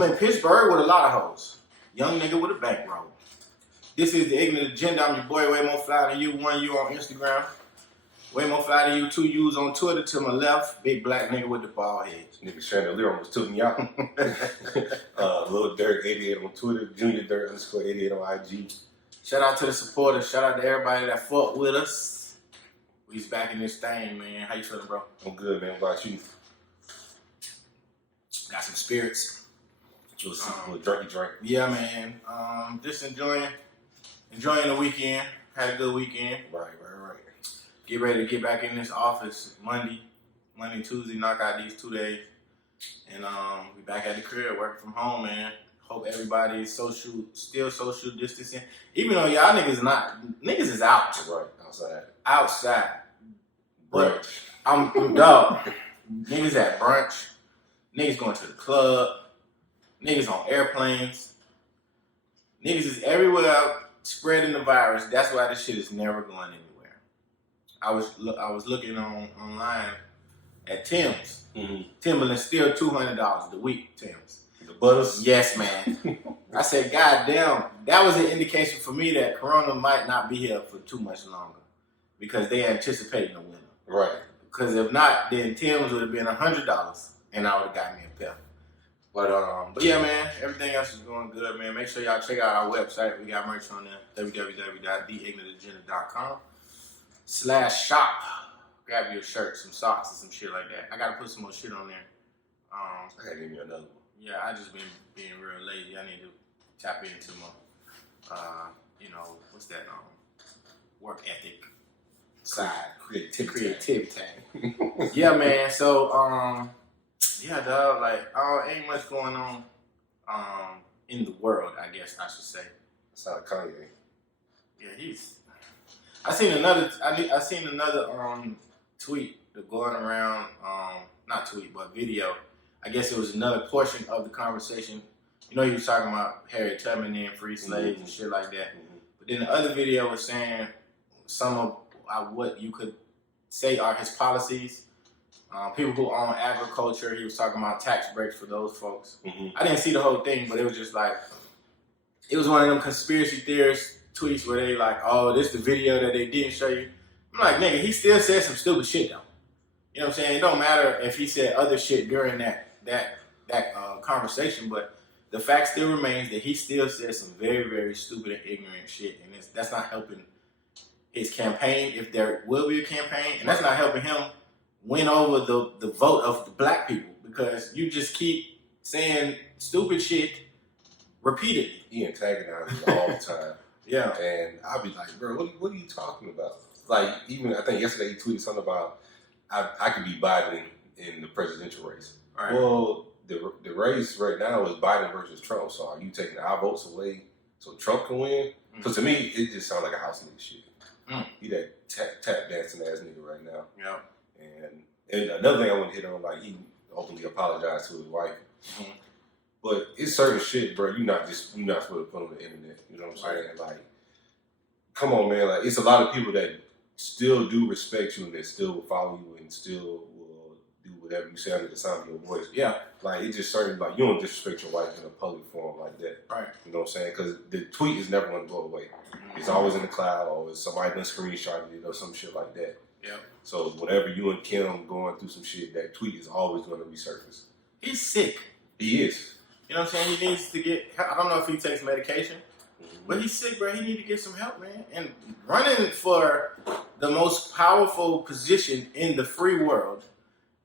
I'm in Pittsburgh with a lot of hoes. Young nigga with a bankroll. This is the Ignant Agenda. I'm your boy, way more fly than you. 1 U on Instagram. Way more fly than you. 2 U's on Twitter to my left. Big black nigga with the bald head. Nigga Chandelier almost took me out. Lil Dirt 88 on Twitter. Junior Dirt _ 88 on IG. Shout out to the supporters. Shout out to everybody that fought with us. We's back in this thing, man. How you feeling, bro? I'm good, man. What about you? Got some spirits. Little drink. Yeah, man. Just enjoying the weekend. Had a good weekend. Right. Get ready to get back in this office Monday, Tuesday, knock out these 2 days. And we back at the crib working from home, man. Hope everybody's still social distancing. Even though y'all niggas is out. Right, outside. But Brunch. I'm dog. Niggas at brunch. Niggas going to the club. Niggas on airplanes. Niggas is everywhere spreading the virus. That's why this shit is never going anywhere. I was looking online at Tim's. Mm-hmm. Timberland's still $200 a week, Tim's. The butters? Yes, man. I said, God damn, that was an indication for me that Corona might not be here for too much longer because they anticipating a winter. Right. Because if not, then Tim's would have been $100 and I would have got me a pair. But yeah, man, everything else is going good, man. Make sure y'all check out our website. We got merch on there, www.theignantagenda.com/shop. Grab your shirt, some socks, and some shit like that. I gotta put some more shit on there. I gotta give you another one. Yeah, I just been being real lazy. I need to tap into my, what's that, work ethic side. Creativity. Yeah, man. So, yeah, dog, like, ain't much going on, in the world, I guess I should say. Sound like Kanye. Yeah, I seen another tweet going around, not tweet, but video. I guess it was another portion of the conversation. You know, he was talking about Harriet Tubman and free slaves and shit like that. Mm-hmm. But then the other video was saying some of what you could say are his policies. People who own agriculture, he was talking about tax breaks for those folks. Mm-hmm. I didn't see the whole thing, but it was just like, it was one of them conspiracy theorist tweets where they like, oh, this the video that they didn't show you. I'm like, nigga, he still said some stupid shit though. You know what I'm saying? It don't matter if he said other shit during that conversation, but the fact still remains that he still said some very, very stupid and ignorant shit, and that's not helping his campaign, if there will be a campaign, and that's not helping him win over the vote of the black people, because you just keep saying stupid shit repeatedly. He antagonizes me all the time. Yeah. And I'll be like, bro, what are you talking about? Like, even, I think yesterday he tweeted something about, I could be Biden in the presidential race. Right. Well, the race right now is Biden versus Trump. So are you taking our votes away so Trump can win? So to me, it just sounds like a house nigga shit. He that tap dancing ass nigga right now. Yeah. And another thing I want to hit on, like, he openly apologized to his wife. Mm-hmm. But it's certain shit, bro, you're not supposed to put on the internet. You know what I'm saying? Like, come on, man. Like, it's a lot of people that still do respect you and that still will follow you and still will do whatever you say under the sound of your voice. Yeah. Like, it's just certain, like, you don't disrespect your wife in a public forum like that. Right. You know what I'm saying? Because the tweet is never going to go away. It's always in the cloud, or somebody done screenshotted it or some shit like that. Yeah. So whatever you and Kim going through some shit, that tweet is always going to resurface. He's sick. He is. You know what I'm saying? He needs to get, I don't know if he takes medication, but he's sick, bro. He need to get some help, man. And running for the most powerful position in the free world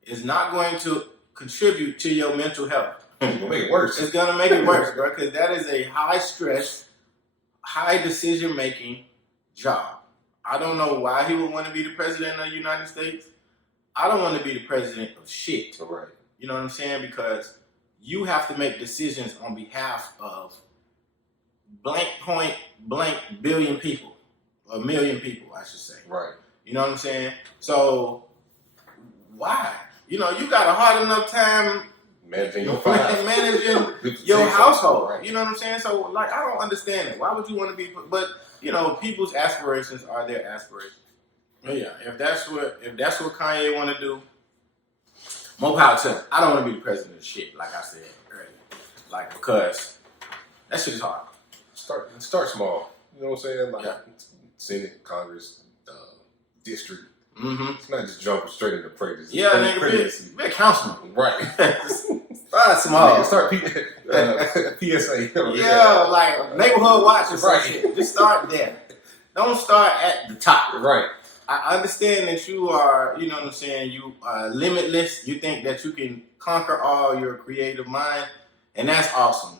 is not going to contribute to your mental health. It's going to make it worse. It's going to make it worse, bro, because that is a high stress, high decision making job. I don't know why he would want to be the president of the United States. I don't want to be the president of shit. Right. You know what I'm saying? Because you have to make decisions on behalf of blank point blank billion people, or million people, I should say. Right. You know what I'm saying? So why? You know, you got a hard enough time managing your household. Right. You know what I'm saying? So, like, I don't understand it. Why would you want to be? But you know, people's aspirations are their aspirations. But yeah, if that's what Kanye want to do, more power to him. I don't want to be the president of shit, like I said earlier. Like, because that shit is hard. Start small. You know what I'm saying? Like Yeah. Senate, Congress, district. Mm-hmm. It's not just jumping straight into presidency. Yeah, nigga, be a councilman. Right. Start small. Start PSA. Yeah, like neighborhood watch or some Right. shit. Just start there. Don't start at the top. Right. I understand that you are, you know what I'm saying, you are limitless. You think that you can conquer all your creative mind, and that's awesome.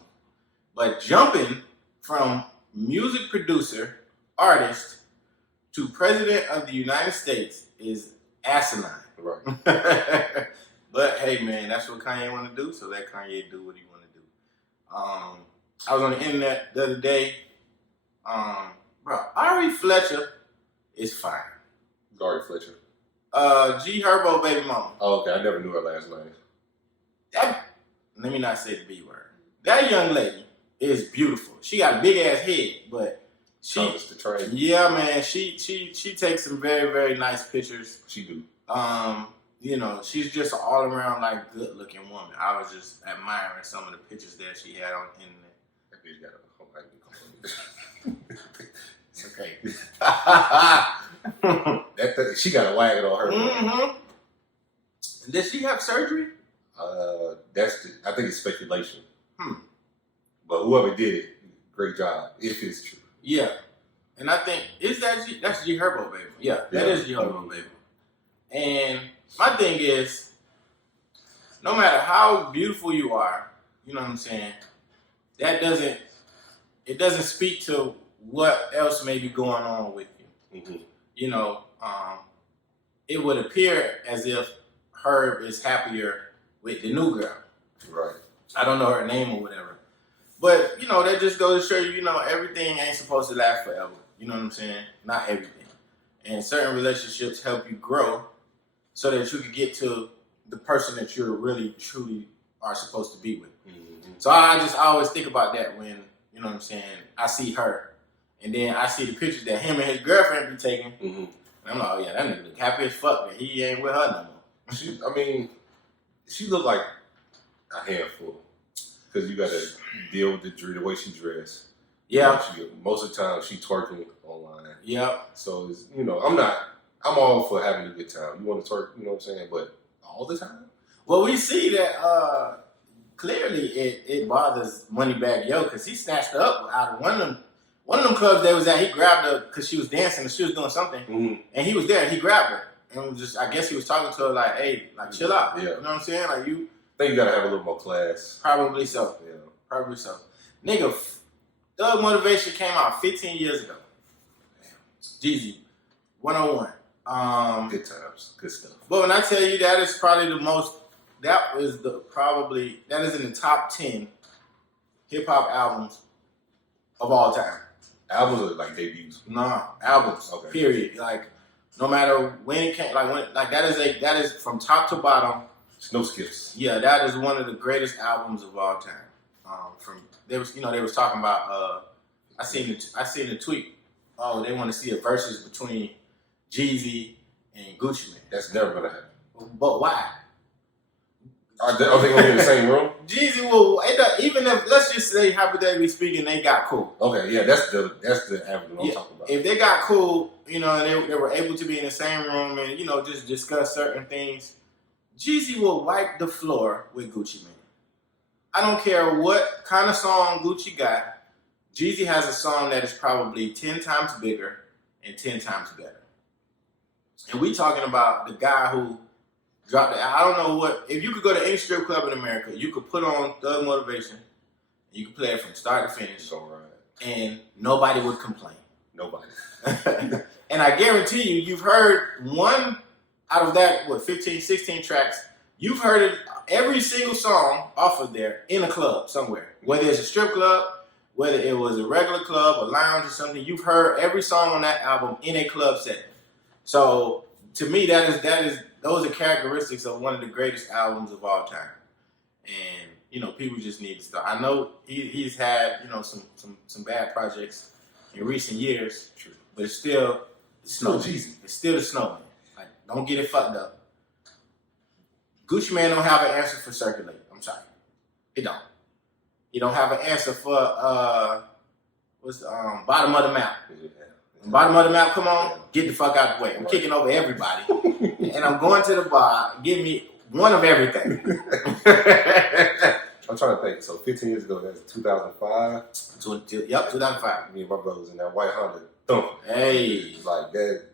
But jumping from music producer, artist, to president of the United States is asinine. Right. But hey, man, that's what Kanye want to do, so let Kanye do what he want to do. I was on the internet the other day. Bro, Ari Fletcher is fine. Ari Fletcher. G Herbo baby mama. Oh, okay. I never knew her last name. Let me not say the B word. That young lady is beautiful. She got a big ass head, but yeah, man, she takes some very, very nice pictures. She do. You know, she's just an all around like good looking woman. I was just admiring some of the pictures that she had on the internet. That bitch got It's okay. she got a wagon on her. Mm-hmm. Did she have surgery? I think it's speculation. But whoever did it, great job. If it's true. Yeah, and I think that's G Herbo baby. Yeah, that is G Herbo baby. And my thing is, no matter how beautiful you are, you know what I'm saying, it doesn't speak to what else may be going on with you. Mm-hmm. You know, it would appear as if Herb is happier with the new girl. Right. I don't know her name or whatever. But, you know, that just goes to show you, you know, everything ain't supposed to last forever. You know what I'm saying? Not everything. And certain relationships help you grow so that you can get to the person that you're really, truly are supposed to be with. Mm-hmm. So I always think about that when, you know what I'm saying, I see her. And then I see the pictures that him and his girlfriend be taking. Mm-hmm. And I'm like, oh yeah, that nigga look happy as fuck, man. He ain't with her no more. She looked like a handful. Because you got to deal with the way she dressed. Yeah. Most of the time, she twerking online. Yeah. So, it's, you know, I'm all for having a good time. You want to twerk, you know what I'm saying? But all the time? Well, we see that clearly it bothers Moneybagg Yo because he snatched her up out of one of them clubs they was at. He grabbed her because she was dancing and she was doing something. Mm-hmm. And he was there and he grabbed her. And it was just, I guess he was talking to her like, hey, like, chill out. Yeah. You know what I'm saying? Like, I think you gotta have a little more class. Probably so. Yeah. Probably so. Nigga, Thug Motivation came out 15 years ago. Jeezy, 101. Good times. Good stuff. But when I tell you that is probably that is in the top 10 hip hop albums of all time. Albums are like debuts? Nah, albums. Okay. Period. Like, no matter when it came, that is from top to bottom. No skips. Yeah, that is one of the greatest albums of all time. They was talking about. I seen the tweet. Oh, they want to see a versus between Jeezy and Gucci Mane. That's never gonna happen. But why? Are they gonna be in the same room? Jeezy will even if, let's just say hypothetically speaking, they got cool. Okay, yeah, that's the avenue I'm talking about. If they got cool, you know, and they were able to be in the same room and, you know, just discuss certain things. Jeezy will wipe the floor with Gucci Mane. I don't care what kind of song Gucci got. Jeezy has a song that is probably 10 times bigger and 10 times better. And we talking about the guy who dropped it. I don't know what, if you could go to any strip club in America, you could put on Thug Motivation, and you could play it from start to finish. So right. And nobody would complain. Nobody. And I guarantee you've heard one out of that, 15, 16 tracks, you've heard it, every single song off of there in a club somewhere. Whether it's a strip club, whether it was a regular club, a lounge or something, you've heard every song on that album in a club setting. So to me, those are characteristics of one of the greatest albums of all time. And, you know, people just need to start. I know he's had, you know, some bad projects in recent years, but it's still the Snow. It's still the Snowman. Like, don't get it fucked up. Gucci Mane don't have an answer for Circulate. I'm sorry. It don't. he don't have an answer for what's bottom of the map. Bottom of the map, come on, get the fuck out the way. I'm kicking over everybody, and I'm going to the bar. Give me one of everything. I'm trying to think. So 15 years ago, that's 2005. Yep, 2005. Me and my brothers in that white Honda thumping. Hey, like that.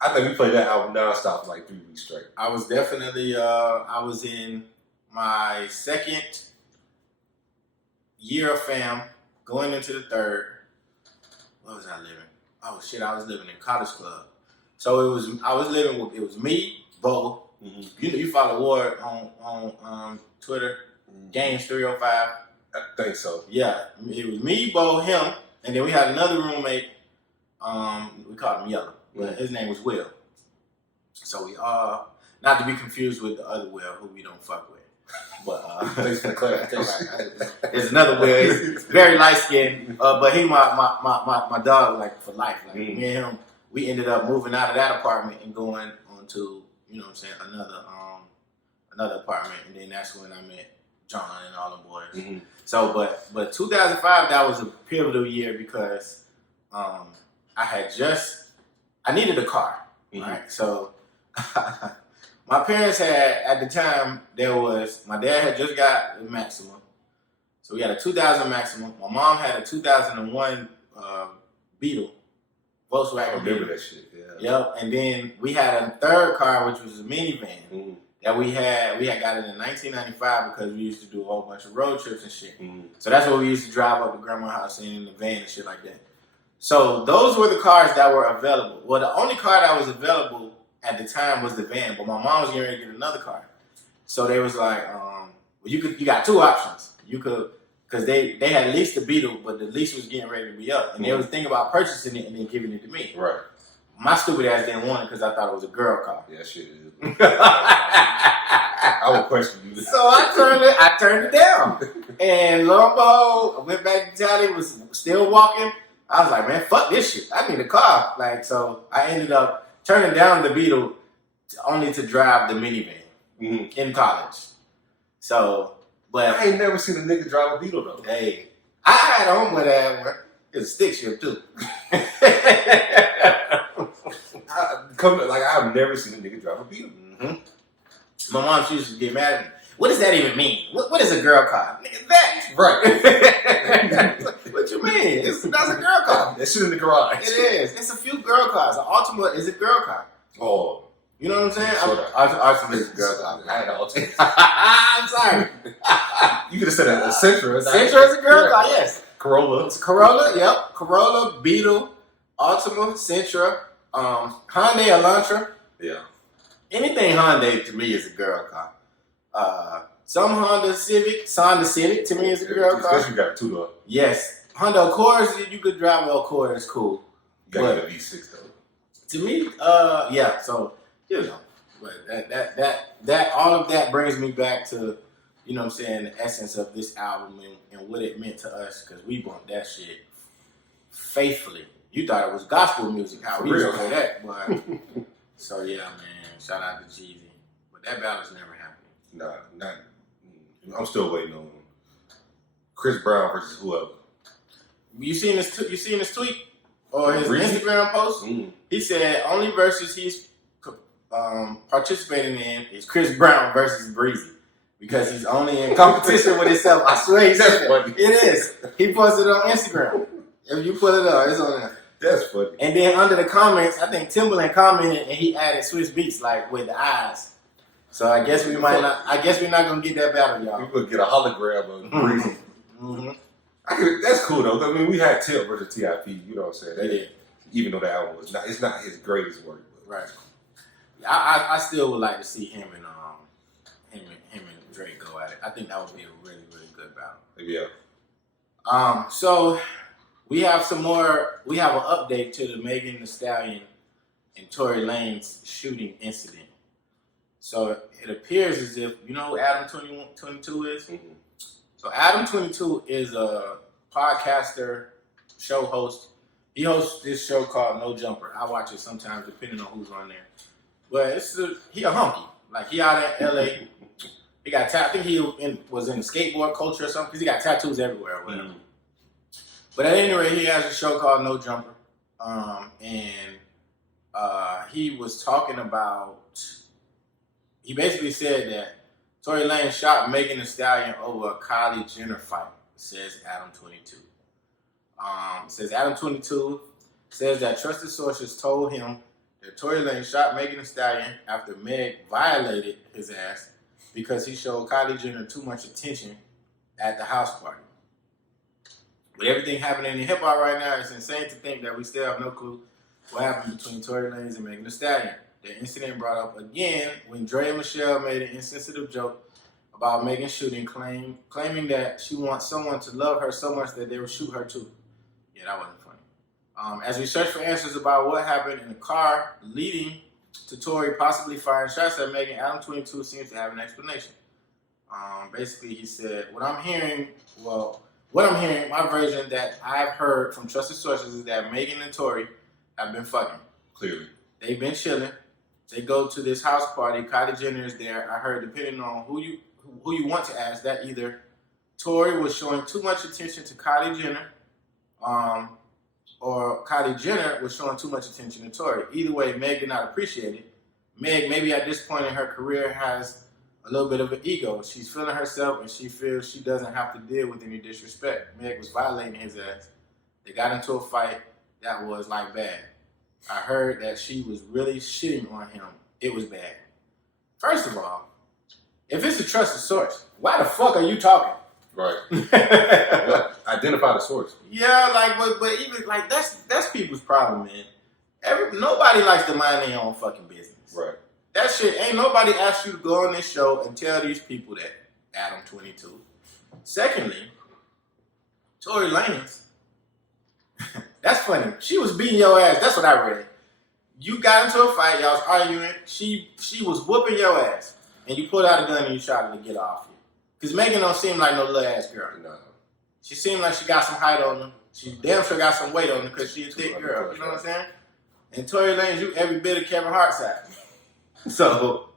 I think we played that album nonstop for like 3 weeks straight. I was definitely. I was in my second year of fam, going into the third. Where was I living? Oh shit, I was living in Cottage Club. So I was living with, it was me, Bo. Mm-hmm. You follow Ward on Twitter, Games 305. I think so. Yeah, it was me, Bo, him, and then we had another roommate. We called him Yellow, but his name was Will. So we not to be confused with the other Will who we don't fuck with. But thanks for the clarification. There's another Will. He's very light skinned, but he my dog like for life. Like me and him, we ended up moving out of that apartment and going on to, you know what I'm saying, another apartment, and then that's when I met John and all the boys. Mm-hmm. So, but 2005, that was a pivotal year because I needed a car, right? So. My parents had, at the time, my dad had just got the Maxima. So we had a 2000 Maxima. My mom had a 2001 Beetle, Volkswagen I remember Beetle. That shit, yeah. Yep, and then we had a third car, which was a minivan, that we had got it in 1995 because we used to do a whole bunch of road trips and shit. So that's what we used to drive up to grandma's house in the van and shit like that. So those were the cars that were available. Well, the only car that was available at the time was the van, but my mom was getting ready to get another car. So they was like, well, you got two options. You could, because they had leased the Beetle, but the lease was getting ready to be up. And they was thinking about purchasing it and then giving it to me. Right. My stupid ass didn't want it because I thought it was a girl car. Yeah, shit is. I would question you. So I turned it down. And lo and behold, I went back to town. He was still walking. I was like, man, fuck this shit. I need a car. Like, so I ended up turning down the Beetle only to drive the minivan in college. So, but I ain't never seen a nigga drive a Beetle though. Hey, I had a homeboy that had one. It was a stick shift too. I've never seen a nigga drive a Beetle. My mom, she used to get mad at me. What does that even mean? What is a girl car? Nigga, that. Right. What you mean? That's a girl car. That shit in the garage. It is. It's a few girl cars. An Altima is a girl car. Oh. You know what I'm saying? Altima is a girl car. I had an Altima. I'm sorry. You could have said a Sentra. Sentra is a girl car, yes. Corolla. It's Corolla, yep. Corolla, Beetle, Altima, Sentra, Hyundai Elantra. Yeah. Anything Hyundai to me is a girl car. Some Honda Civic to me is a girl car. Especially you got a two-door. Yes. Honda Accords, you could drive an Accord, it's cool. You got to get a V6 though. To me, yeah, so, you know, but that all of that brings me back to, you know what I'm saying, the essence of this album and what it meant to us, because we bumped that shit faithfully. You thought it was gospel music, how we used to play that, but so yeah, man, shout out to Jeezy. But that battle's never happened. Nah, not. I'm still waiting on Chris Brown versus whoever. You seen this tweet or his Instagram post? He said only versus he's participating in is Chris Brown versus Breezy because he's only in competition with himself. I swear he said that. It is. He posted it on Instagram. If you pull it up, it's on there. That's funny. And then under the comments, I think Timbaland commented and he added Swiss Beats like with the eyes. So I guess we might not. I guess we're not gonna get that battle, y'all. We could get a hologram of Breezy. That's cool though. I mean, we had Tip versus TIP. You know what I'm saying? Did. Even though the album was not, it's not his greatest work. But. Right. I still would like to see him and Drake go at it. I think that would be a really, really good battle. Yeah. So we have some more. We have an update to the Megan Thee Stallion and Tory Lanez shooting incident. So it appears as if, you know who Adam 22 is? So Adam 22 is a podcaster, show host. He hosts this show called No Jumper. I watch it sometimes depending on who's on there. But he a hunky. Like he out in LA He got I think he was in the skateboard culture or something because he got tattoos everywhere. Or whatever. But at any rate, he has a show called No Jumper, and he was talking about. He basically said that Tory Lanez shot Megan Thee Stallion over a Kylie Jenner fight. Says Adam 22. Says Adam 22 says that trusted sources told him that Tory Lanez shot Megan Thee Stallion after Meg violated his ass because he showed Kylie Jenner too much attention at the house party. With everything happening in hip hop right now, it's insane to think that we still have no clue what happened between Tory Lanez and Megan Thee Stallion. The incident brought up again when Dre and Michelle made an insensitive joke about Megan's shooting, claiming that she wants someone to love her so much that they will shoot her too. Yeah, that wasn't funny. As we search for answers about what happened in the car leading to Tory possibly firing shots at Megan, Adam 22 seems to have an explanation. Basically, he said, what I'm hearing, my version that I've heard from trusted sources is that Megan and Tory have been fucking. Clearly. They've been chilling. They go to this house party. Kylie Jenner is there. I heard, depending on who you want to ask, that either Tory was showing too much attention to Kylie Jenner, or Kylie Jenner was showing too much attention to Tory. Either way, Meg did not appreciate it. Meg, maybe at this point in her career, has a little bit of an ego. She's feeling herself, and she feels she doesn't have to deal with any disrespect. Meg was violating his ass. They got into a fight that was like bad. I heard that she was really shitting on him. It was bad. First of all, if it's a trusted source, why the fuck are you talking? Right. Well, identify the source. Yeah, like, but even like that's people's problem, man. Nobody likes to mind their own fucking business. Right. That shit, ain't nobody asked you to go on this show and tell these people that. Adam 22. Secondly, Tory Lanez. That's funny. She was beating your ass. That's what I read. You got into a fight. Y'all was arguing. She was whooping your ass. And you pulled out a gun and you shot her to get off you. Because Megan don't seem like no little ass girl. No. She seemed like she got some height on her. She damn sure got some weight on her because she's a thick girl. You know what I'm saying? And Tory Lanez, you every bit of Kevin Hart's side. So,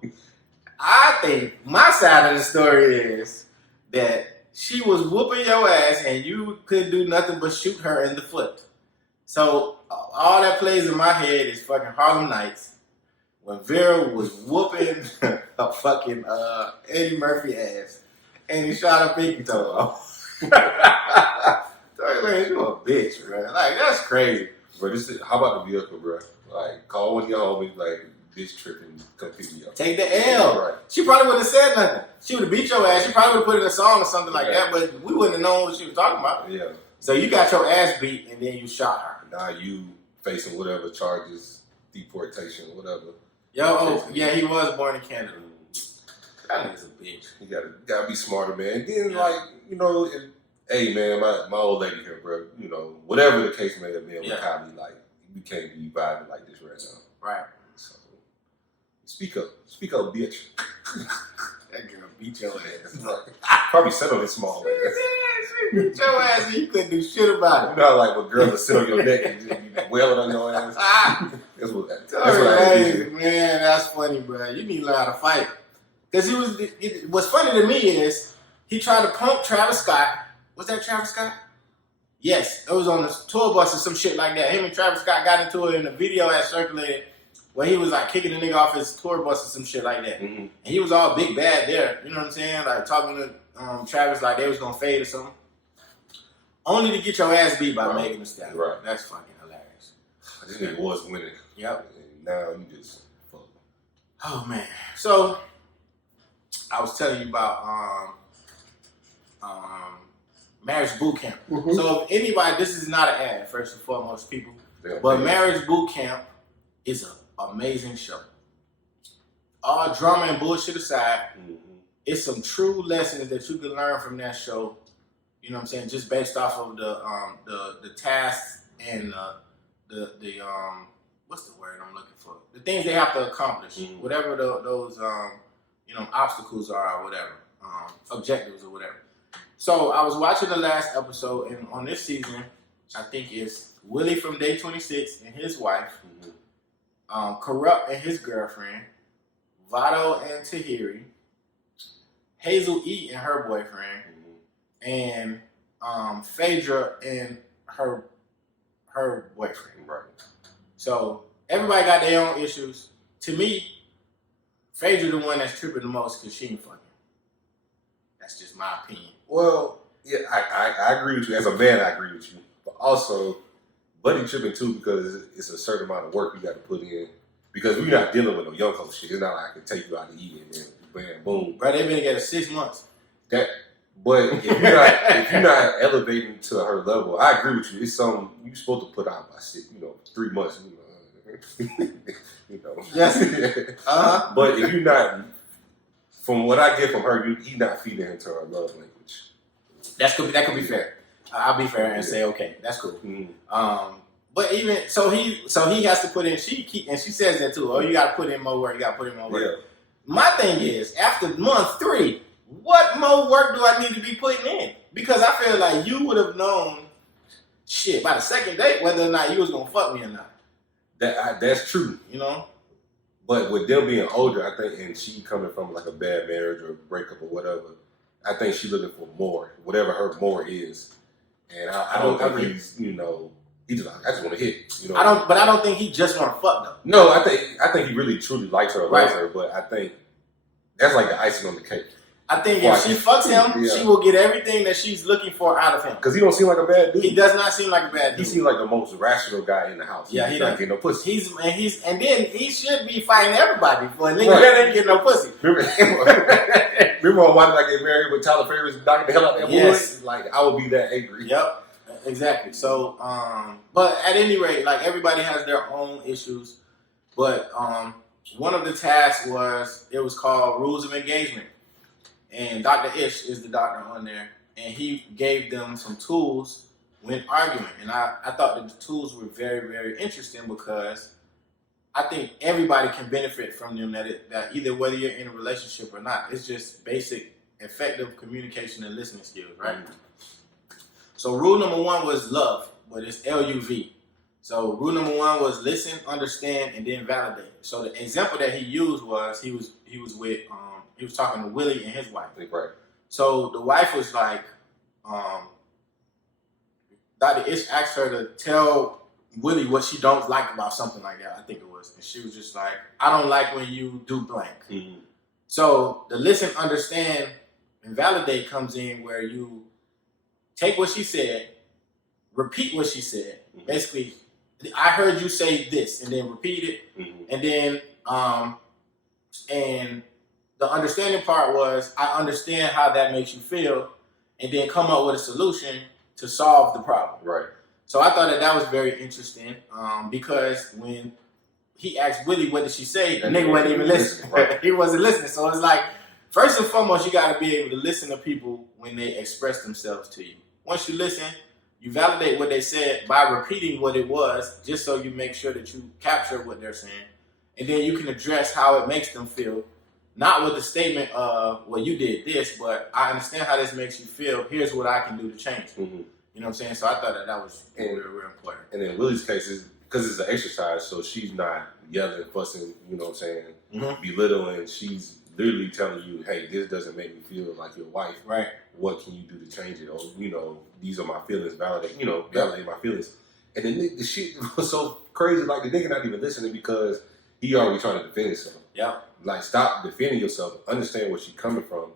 I think my side of the story is that she was whooping your ass and you couldn't do nothing but shoot her in the foot. So, all that plays in my head is fucking Harlem Nights when Vera was whooping a fucking Eddie Murphy ass and he shot her pinky toe off. Tory Lanez, you a bitch, bro. Like, that's crazy. Bro, how about the vehicle, bro? Like, call one of your homies, like, bitch tripping, come pick me up. Take the L. Right. She probably wouldn't have said nothing. She would have beat your ass. She probably would have put it in a song or something like that, but we wouldn't have known what she was talking about. Yeah. So you got your ass beat and then you shot her. Now you facing whatever charges, deportation, whatever. Yeah, he was born in Canada. That nigga's a bitch. You gotta be smarter, man. Then, like, you know, hey, man, my old lady here, bro, you know, whatever the case may have been with Kylie, like, you can't be vibing like this right now. Right. So, speak up, bitch. That girl beat your ass. Probably sit on his small ass. She beat your ass and you couldn't do shit about it. You know, like when girls will sit on your neck and just be wailing on your ass. That's what I do. Man, that's funny, bro. You need to learn how to fight. Because what's funny to me is he tried to punk Travis Scott. Was that Travis Scott? Yes. It was on the tour bus or some shit like that. Him and Travis Scott got into it in the video that circulated where he was like kicking the nigga off his tour bus or some shit like that. Mm-hmm. And he was all big bad there. You know what I'm saying? Like talking to Travis like they was going to fade or something. Only to get your ass beat by Megan Thee Stallion. Right. That's fucking hilarious. This nigga was winning. Yep. And now you just fuck. Oh, man. So, I was telling you about Marriage Boot Camp. Mm-hmm. So, if anybody, this is not an ad, first and foremost, people. But Marriage Boot Camp is an amazing show. All drama and bullshit aside, it's some true lessons that you can learn from that show. You know what I'm saying? Just based off of the tasks and the what's the word I'm looking for? The things they have to accomplish, whatever those obstacles are or whatever, objectives or whatever. So I was watching the last episode, and on this season, I think it's Willie from Day 26 and his wife, Corrupt and his girlfriend, Vado and Tahiri, Hazel E and her boyfriend, and Phaedra and her boyfriend. Right. So everybody got their own issues. To me, Phaedra the one that's tripping the most because she ain't fucking. That's just my opinion. Well, yeah, I agree with you. As a man, I agree with you. But also, buddy tripping too because it's a certain amount of work you got to put in. Because we're not dealing with no young folks shit. It's not like I can take you out to eat and then bam, boom. Bro, they've been together 6 months. But if you're not elevating to her level, I agree with you. It's something you're supposed to put out by 3 months. Yes. But if you're not, from what I get from her, he's not feeding into her love language. That could be fair. I'll be fair and say okay, that's cool. Mm-hmm. But even so, he has to put in. She says that too. Oh, you got to put in more work. You got to put in more work. Yeah. My thing is, after month 3, what more work do I need to be putting in? Because I feel like you would have known, shit, by the second date whether or not you was gonna fuck me or not. That's true. You know. But with them being older, I think, and she coming from like a bad marriage or breakup or whatever, I think she's looking for more, whatever her more is. And I don't think he's, he's just like, I just want to hit. I don't think he just want to fuck though. No, I think he really truly likes her or loves Right. her, but I think that's like the icing on the cake. I think if she fucks him, she will get everything that she's looking for out of him. Because he don't seem like a bad dude. He does not seem like a bad dude. He seems like the most rational guy in the house. Yeah, he he doesn't does. get no pussy. And then he should be fighting everybody for a nigga that ain't get no pussy. Remember on Why Did I Get Married with Tyler Perry knocking the hell out of that Yes. boy? Like, I would be that angry. Yep, exactly. So, but at any rate, like everybody has their own issues. But one of the tasks was called Rules of Engagement. And Dr. Ish is the doctor on there. And he gave them some tools when arguing. And I thought that the tools were very, very interesting because I think everybody can benefit from them that either whether you're in a relationship or not. It's just basic, effective communication and listening skills, right? So rule number 1 was love, but it's LUV. So rule number 1 was listen, understand, and then validate. So the example that he used was he was talking to Willie and his wife. Right. So the wife was like, Dr. Ish asked her to tell Willie what she don't like about something like that, I think it was. And she was just like, I don't like when you do blank. Mm-hmm. So the listen, understand, and validate comes in where you take what she said, repeat what she said. Mm-hmm. Basically, I heard you say this, and then repeat it. Mm-hmm. And then, and the understanding part was, I understand how that makes you feel, and then come up with a solution to solve the problem. Right. So I thought that was very interesting because when he asked Willie, what did she say? The nigga wasn't even listening. Right. He wasn't listening. So it's like, first and foremost, you got to be able to listen to people when they express themselves to you. Once you listen, you validate what they said by repeating what it was, just so you make sure that you capture what they're saying. And then you can address how it makes them feel. Not with the statement of, well, you did this, but I understand how this makes you feel. Here's what I can do to change. Mm-hmm. You know what I'm saying? So I thought that was real important. And in Willie's case, is because it's an exercise, so she's not yelling, fussing, you know what I'm saying, mm-hmm. belittling. She's literally telling you, hey, this doesn't make me feel like your wife. Right. What can you do to change it? Or, these are my feelings, validate my feelings. And then the shit was so crazy, like the nigga not even listening because he already trying to defend himself. Yeah. Like, stop defending yourself, understand where she's coming from.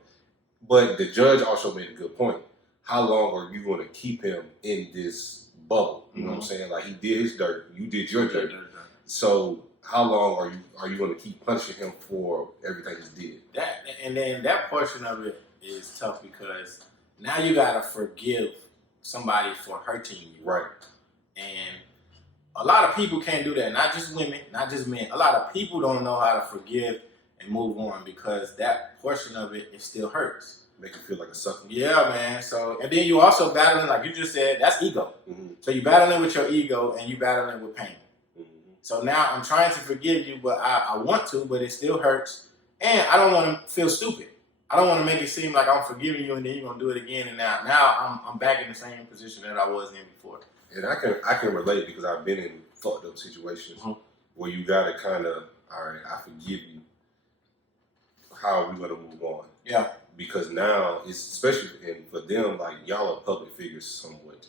But the judge also made a good point. How long are you going to keep him in this bubble? You know what I'm saying? Like, he did his dirt, you did your dirt. So how long are you going to keep punishing him for everything he did? And then that portion of it is tough because now you got to forgive somebody for hurting you. Right. And a lot of people can't do that. Not just women, not just men. A lot of people don't know how to forgive and move on because that portion of it still hurts. Make you feel like a sucker. Yeah, man. So, and then you also battling, like you just said, that's ego. Mm-hmm. So you battling with your ego and you battling with pain. Mm-hmm. So now I'm trying to forgive you, but I want to, but it still hurts. And I don't want to feel stupid. I don't want to make it seem like I'm forgiving you and then you're going to do it again. And now I'm back in the same position that I was in before. And I can relate because I've been in fucked up situations where you got to kind of, all right, I forgive you. How are we going to move on? Yeah. because now it's especially for them, like y'all are public figures somewhat.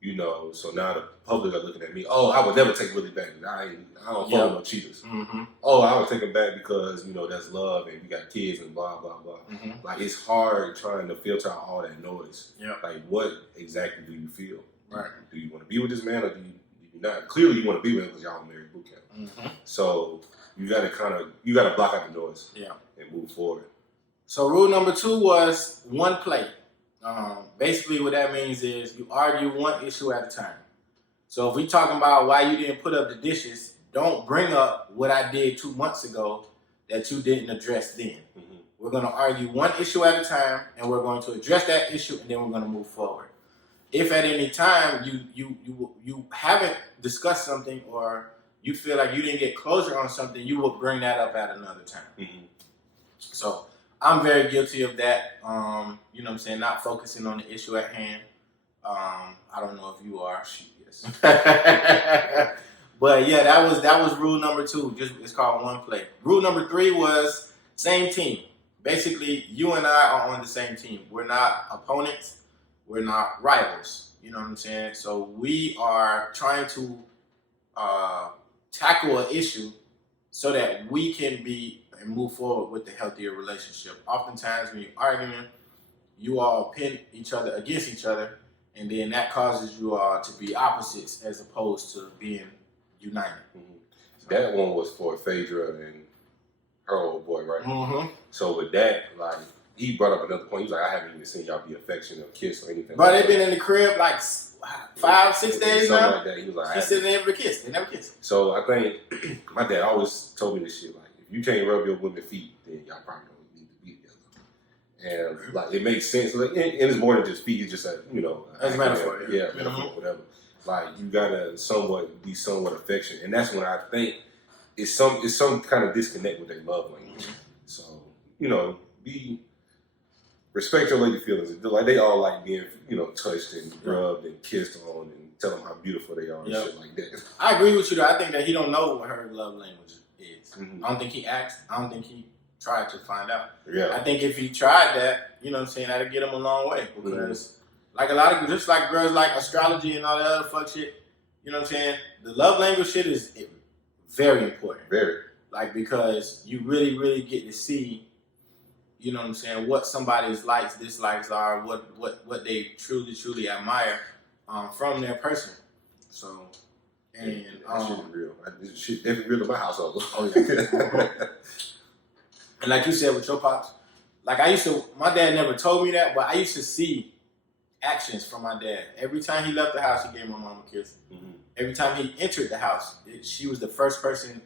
You know, so now the public are looking at me. Oh, I would never take Willie back. I don't follow no cheaters. Oh, I would take him back because you know that's love and we got kids and blah blah blah. Like it's hard trying to filter out all that noise. Like what exactly do you feel? Right. Do you want to be with this man or do you not? Clearly, you want to be with him because y'all married boot camp. So you got to block out the noise. And move forward. So rule number 2 was one plate. Basically, what that means is you argue one issue at a time. So if we talking about why you didn't put up the dishes, don't bring up what I did 2 months ago that you didn't address then. We're going to argue one issue at a time, and we're going to address that issue, and then we're going to move forward. If at any time you haven't discussed something or you feel like you didn't get closure on something, you will bring that up at another time. So I'm very guilty of that. You know what I'm saying? Not focusing on the issue at hand. I don't know if you are. Yes. But yeah, that was rule number 2. It's called one play. Rule number 3 was same team. Basically, you and I are on the same team. We're not opponents. We're not rivals. You know what I'm saying? So we are trying to tackle an issue so that we can be and move forward with the healthier relationship. Oftentimes when you're arguing, you all pin each other against each other, and then that causes you all to be opposites as opposed to being united. So, that one was for Phaedra and her old boy, right? So with that, like, he brought up another point. He was like, I haven't even seen y'all be affectionate or kiss or anything. But they've been in the crib like 5-6 days now. Like that. He was like, he said they never kissed. They never kissed. So I think my dad always told me this shit. Like, if you can't rub your women's feet, then y'all probably don't need to be together. And like, it makes sense. Like, and it's more than just feet. It's just you know, as a metaphor. Yeah, metaphor, whatever. Like, you gotta be somewhat affectionate, and that's when I think it's some kind of disconnect with their love language. So you know, respect your lady feelings. Like they all like being, you know, touched and rubbed and kissed on and tell them how beautiful they are and shit like that. I agree with you though. I think that he don't know what her love language is. I don't think he asked. I don't think he tried to find out. I think if he tried that, you know what I'm saying, that'd get him a long way. Because like a lot of, just like girls like astrology and all that other fuck shit, you know what I'm saying, the love language shit is very important. Very. Like, because you really, really get to see, you know what I'm saying, what somebody's likes, dislikes are, what they truly, truly admire from their person. So, and that shit is real. This shit definitely real in my household. Oh yeah. And like you said with your pops, like my dad never told me that, but I used to see actions from my dad. Every time he left the house, he gave my mom a kiss. Every time he entered the house, she was the first person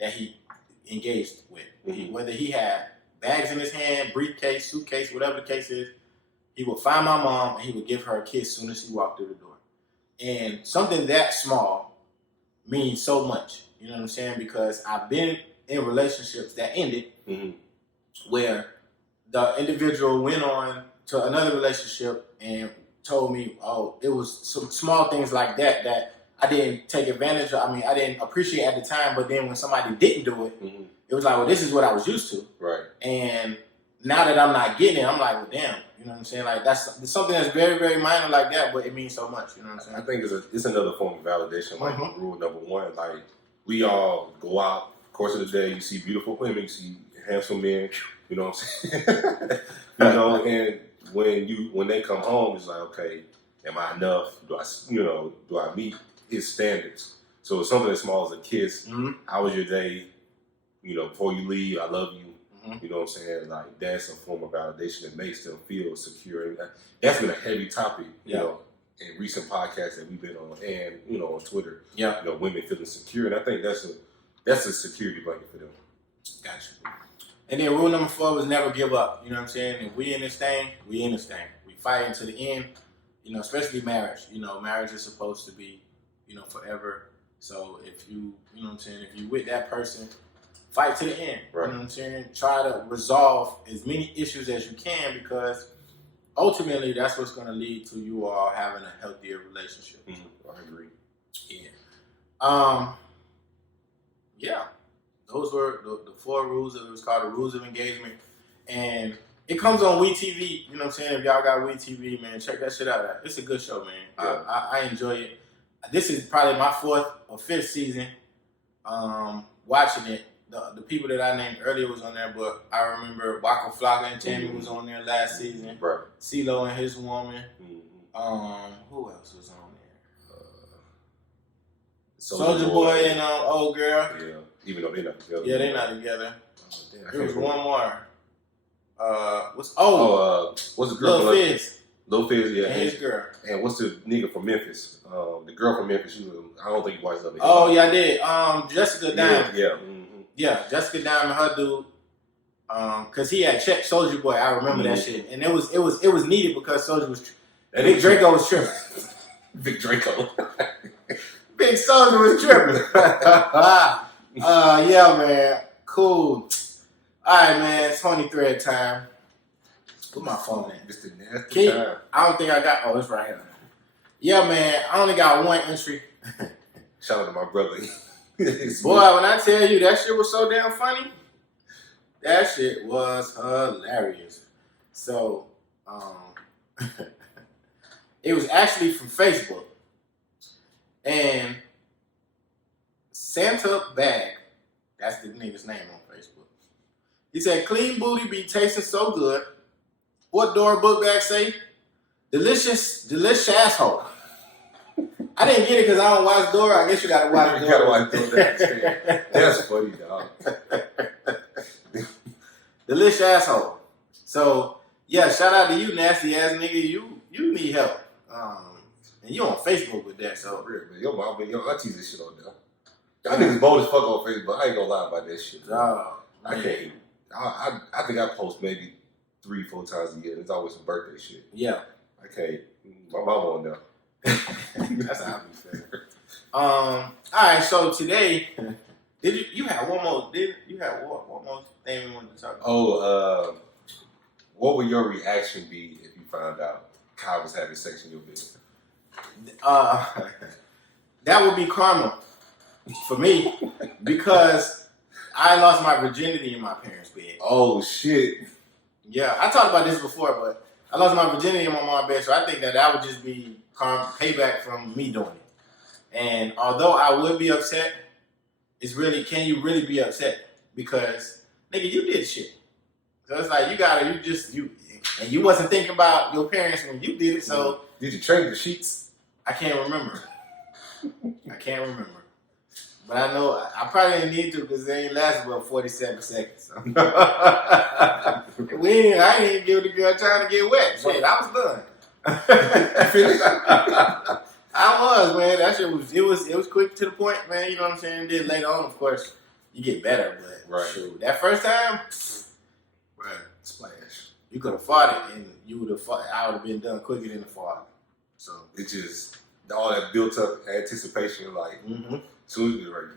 that he engaged with. Whether he had bags in his hand, briefcase, suitcase, whatever the case is, he would find my mom and he would give her a kiss as soon as she walked through the door. And something that small means so much. You know what I'm saying? Because I've been in relationships that ended where the individual went on to another relationship and told me, oh, it was some small things like that I didn't take advantage of. I mean, I didn't appreciate at the time, but then when somebody didn't do it, it was like, well, this is what I was used to. Right. And now that I'm not getting it, I'm like, well, damn. You know what I'm saying? Like, that's something that's very, very minor like that, but it means so much. You know what I'm saying? I think it's another form of validation. Like rule number 1, like we all go out, course of the day, you see beautiful women, you see handsome men. You know what I'm saying? You know, and when they come home, it's like, okay, am I enough? Do I meet his standards? So it's something as small as a kiss. How was your day? You know, before you leave, I love you. You know what I'm saying? Like, that's a form of validation that makes them feel secure. And that's been a heavy topic, you know, in recent podcasts that we've been on and, you know, on Twitter. You know, women feeling secure. And I think that's a security blanket for them. Gotcha. And then rule number 4 was never give up. You know what I'm saying? If we in this thing, we in this thing. We fight until the end, you know, especially marriage. You know, marriage is supposed to be, you know, forever. So if you know what I'm saying, if you with that person, fight to the end. Right. You know what I'm saying? Try to resolve as many issues as you can, because ultimately that's what's going to lead to you all having a healthier relationship. I agree. Yeah. Those were the 4 rules. It was called the rules of engagement. And it comes on WeTV. You know what I'm saying? If y'all got WeTV, man, check that shit out. It's a good show, man. Yeah. I enjoy it. This is probably my 4th or 5th season watching it. The people that I named earlier was on there, but I remember Waka Flocka and Tammy was on there last season. Right. CeeLo and his woman. Mm-hmm. Who else was on there? Soulja Soulja Boy and old girl. Yeah, even though they're not together. Yeah, they're not together. Damn, There was one more. What's the girl? Lil Fizz. Lil Fizz, yeah. And his girl. And what's the nigga from Memphis? The girl from Memphis. She was, I don't think you watched that. Oh yeah, I did. Jessica Diamond. Yeah. Mm-hmm. Yeah, Jessica Diamond, her dude. Cause he had checked Soulja Boy. I remember that shit, and it was needed because Soulja was. Big Draco was tripping. Big Draco. Big Soulja was tripping. Yeah, man. Cool. All right, man. It's honey thread time. Put my phone in. Mr. Nasty time. I don't think I got. Oh, it's right here. Yeah, man. I only got one entry. Shout out to my brother. Boy, when I tell you that shit was so damn funny, that shit was hilarious. So, it was actually from Facebook. And Santa Bag, that's the nigga's name on Facebook. He said, clean booty be tasting so good. What Dora book bag say? Delicious asshole. I didn't get it because I don't watch Dora. I guess you gotta watch Dora. You gotta watch Dora. That's funny, dog. Delicious asshole. So, yeah, shout out to you, nasty ass nigga. You need help. And you on Facebook with that, so. Real, man. Your mom, your aunties this shit on there. Y'all niggas bold as fuck on Facebook. I ain't gonna lie about that shit. I can't. I think I post maybe 3-4 times a year. There's always some birthday shit. Yeah. I can't. My mama on there. That's how I be feeling. All right, so today, did you have one more? Did you have one more thing we wanted to talk about? Oh, what would your reaction be if you found out Kyle was having sex in your bed? That would be karma for me because I lost my virginity in my parents' bed. Oh shit! Yeah, I talked about this before, but I lost my virginity in my mom's bed, so I think that would just be karma, payback from me doing it. And although I would be upset, it's really, can you really be upset? Because nigga, you did shit. So it's like and you wasn't thinking about your parents when you did it. So did you change the sheets? I can't remember. But I know I probably didn't need to because they ain't lasted about 47 seconds. So. I ain't even give the girl time to get wet. Shit, I was done. I was, man. That shit was quick to the point, man. You know what I'm saying? Then later on, of course, you get better. But right. Shoot, that first time, right, splash. You could have fought it, and you would have fought. I would have been done quicker than the fought. So it's just all that built up anticipation, like soon as we ready,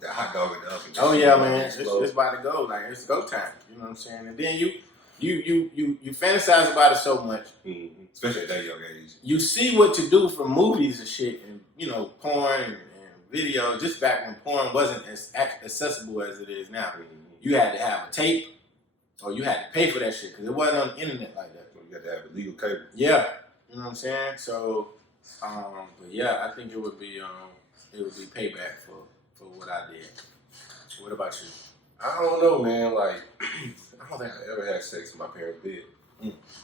the hot dog in the oven. Oh yeah, man, it's about to go. Like it's go time. You know what I'm saying? And then you fantasize about it so much, especially at that young age. You see what to do from movies and shit, and porn and video. Just back when porn wasn't as accessible as it is now, you had to have a tape, or you had to pay for that shit because it wasn't on the internet like that. You had to have a legal cable. Yeah, you know what I'm saying. So, but yeah, I think it would be payback for what I did. What about you? I don't know, man. Like, I don't think I ever had sex in my parents' bed.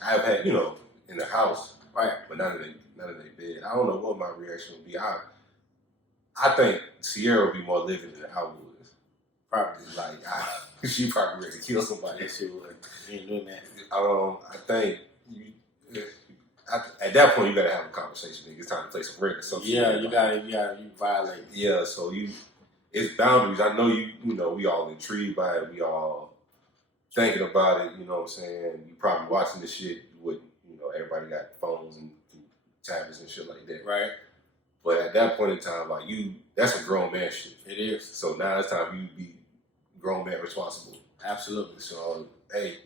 I've had, in the house, right? But not in their bed. I don't know what my reaction would be. I think Sierra would be more living than I would. Probably, like, she probably ready to kill somebody. She would. You ain't doing that. I think at that point you gotta have a conversation. It's time to play some ring or something. Yeah, you violate. Yeah, so it's boundaries. I know we all intrigued by it. We all thinking about it. You know what I'm saying? You probably watching this shit with everybody got phones and tablets and shit like that, right? But at that point in time, like that's a grown man shit. It is. So now it's time for you to be grown man responsible. Absolutely. So hey,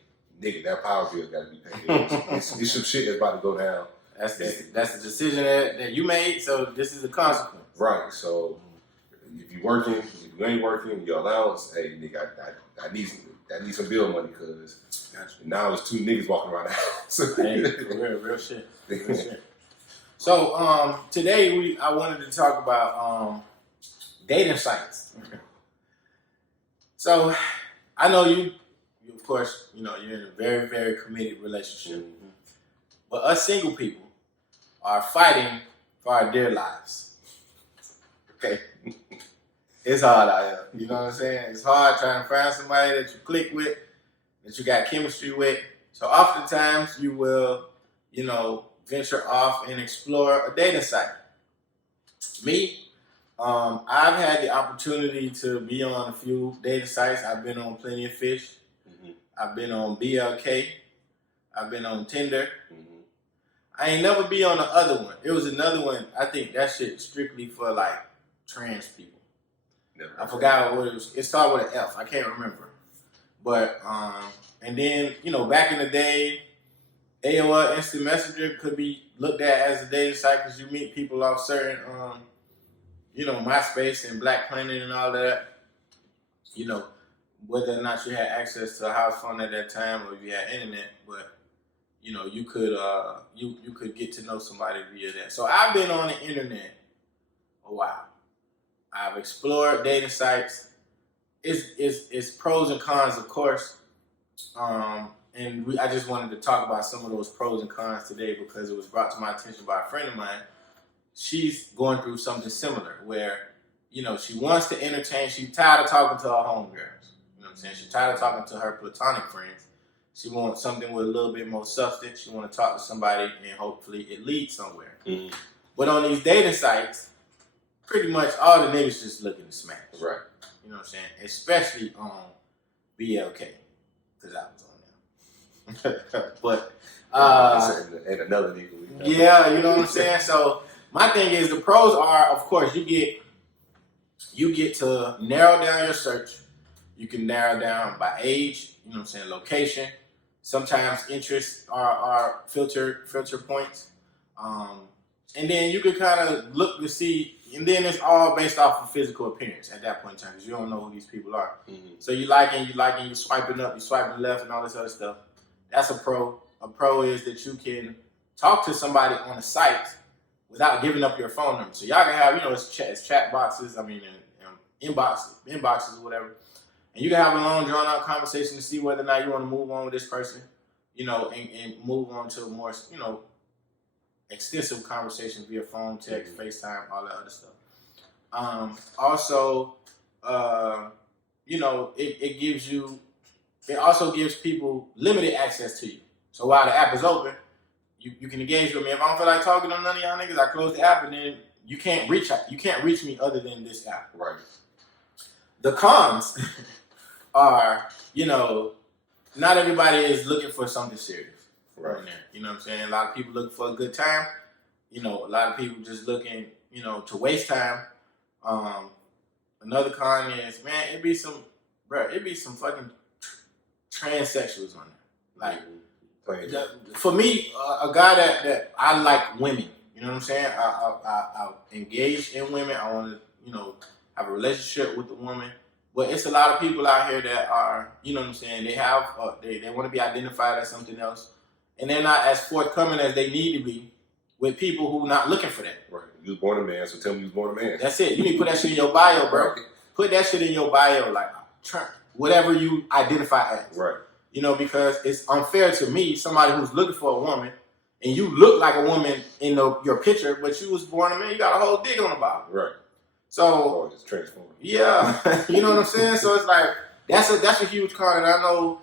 nigga, that power bill got to be paid. It's some shit that's about to go down. That's the decision that you made. So this is the consequence. Right. So if you working, if you ain't working, your allowance, hey nigga, I need some. I need some bill money because Gotcha. now there's 2 niggas walking around the house. Hey, real shit. Real shit. So today I wanted to talk about dating sites. So I know you of course, you're in a very, very committed relationship. Mm-hmm. But us single people are fighting for our dear lives. Okay. It's hard out here. You know what I'm saying? It's hard trying to find somebody that you click with, that you got chemistry with. So oftentimes you will, venture off and explore a dating site. Me, I've had the opportunity to be on a few dating sites. I've been on Plenty of Fish. Mm-hmm. I've been on BLK. I've been on Tinder. Mm-hmm. I ain't never be on the other one. It was another one. I think that shit strictly for like trans people. Never I forgot what it was. It started with an F. I can't remember. But and then back in the day, AOL Instant Messenger could be looked at as a dating site because you meet people off certain MySpace and Black Planet and all that. Whether or not you had access to a house phone at that time or if you had internet, but you could get to know somebody via that. So I've been on the internet a while. I've explored dating sites. It's pros and cons, of course. I just wanted to talk about some of those pros and cons today because it was brought to my attention by a friend of mine. She's going through something similar where, she wants to entertain. She's tired of talking to her homegirls. You know what I'm saying? She's tired of talking to her platonic friends. She wants something with a little bit more substance. She wants to talk to somebody and hopefully it leads somewhere. Mm-hmm. But on these dating sites, pretty much all the niggas just looking to smash. Right. You know what I'm saying? Especially on BLK, because I was on there. But and another nigga. Yeah, you know what I'm saying? So my thing is the pros are, of course, you get to narrow down your search. You can narrow down by age, location. Sometimes interests are filter points. And then you can kind of look to see, and then it's all based off of physical appearance at that point in time because you don't know who these people are. Mm-hmm. So you liking, you swiping up, you swiping left and all this other stuff. That's a pro. A pro is that you can talk to somebody on a site without giving up your phone number. So y'all can have, it's chat boxes, and inboxes or whatever. And you can have a long drawn out conversation to see whether or not you want to move on with this person, and move on to a more, extensive conversation via phone, text, FaceTime, all that other stuff. It also gives people limited access to you. So while the app is open, you can engage with me. If I don't feel like talking to none of y'all niggas, I close the app and then you can't reach me other than this app. Right. The cons are, not everybody is looking for something serious. Right. There. You know what I'm saying? A lot of people looking for a good time. A lot of people just looking, to waste time. Another con is, man, it'd be some fucking transsexuals on there. Like, for me, a guy that I like women. You know what I'm saying? I engage in women. I want to, have a relationship with the woman. But it's a lot of people out here that are, you know what I'm saying? They have, they want to be identified as something else. And they're not as forthcoming as they need to be with people who not looking for that. Right. You was born a man, so tell me you was born a man. That's it. You need to put that shit in your bio, bro. Right. Put that shit in your bio, like, whatever you identify as. Right. Because it's unfair to me, somebody who's looking for a woman, and you look like a woman in your picture, but you was born a man, you got a whole dick on the bottom. Right. So, it's transformed. Yeah. You know what I'm saying? So it's like, that's a huge con, and I know,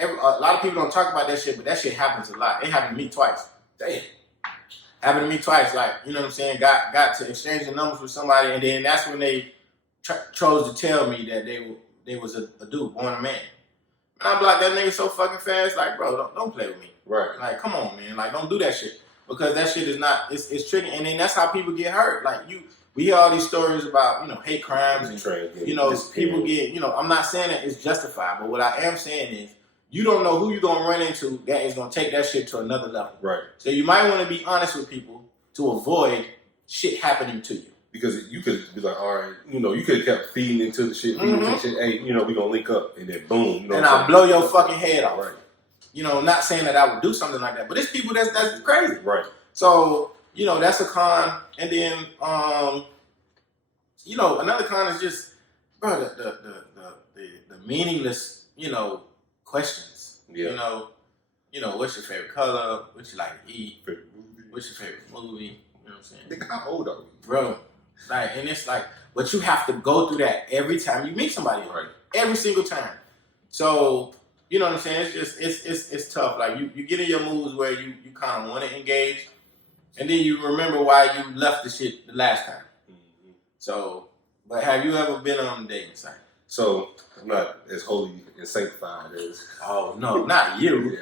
a lot of people don't talk about that shit, but that shit happens a lot. It happened to me twice. Damn. Happened to me twice. Like, you know what I'm saying? Got to exchange the numbers with somebody, and then that's when they chose to tell me that they was a dude, born a man. And I'm like, that nigga so fucking fast. Like, bro, don't play with me. Right. Like, come on, man. Like, don't do that shit. Because that shit is not, it's tricky. And then that's how people get hurt. Like, we hear all these stories about, hate crimes and, people get, I'm not saying that it's justified, but what I am saying is, you don't know who you're going to run into that is going to take that shit to another level. Right. So you might want to be honest with people to avoid shit happening to you. Because you could be like, all right, you could have kept feeding into the shit, hey, we gonna link up, and then boom, and I'll blow your fucking head off. Right. Not saying that I would do something like that, but it's people that's crazy. Right. So, that's a con. And then, another con is just, bro, the meaningless, questions. Yeah. What's your favorite color? What you like to eat? What's your favorite movie? You know what I'm saying? Nigga, how old are you? Bro, and it's like, but you have to go through that every time you meet somebody. Right. Every single time. So, you know what I'm saying? It's just, it's tough. Like, you get in your moods where you kind of want to engage, and then you remember why you left the shit the last time. Mm-hmm. So, but have you ever been on a dating site? So, I'm not as holy and sanctified as... Oh, no, not you.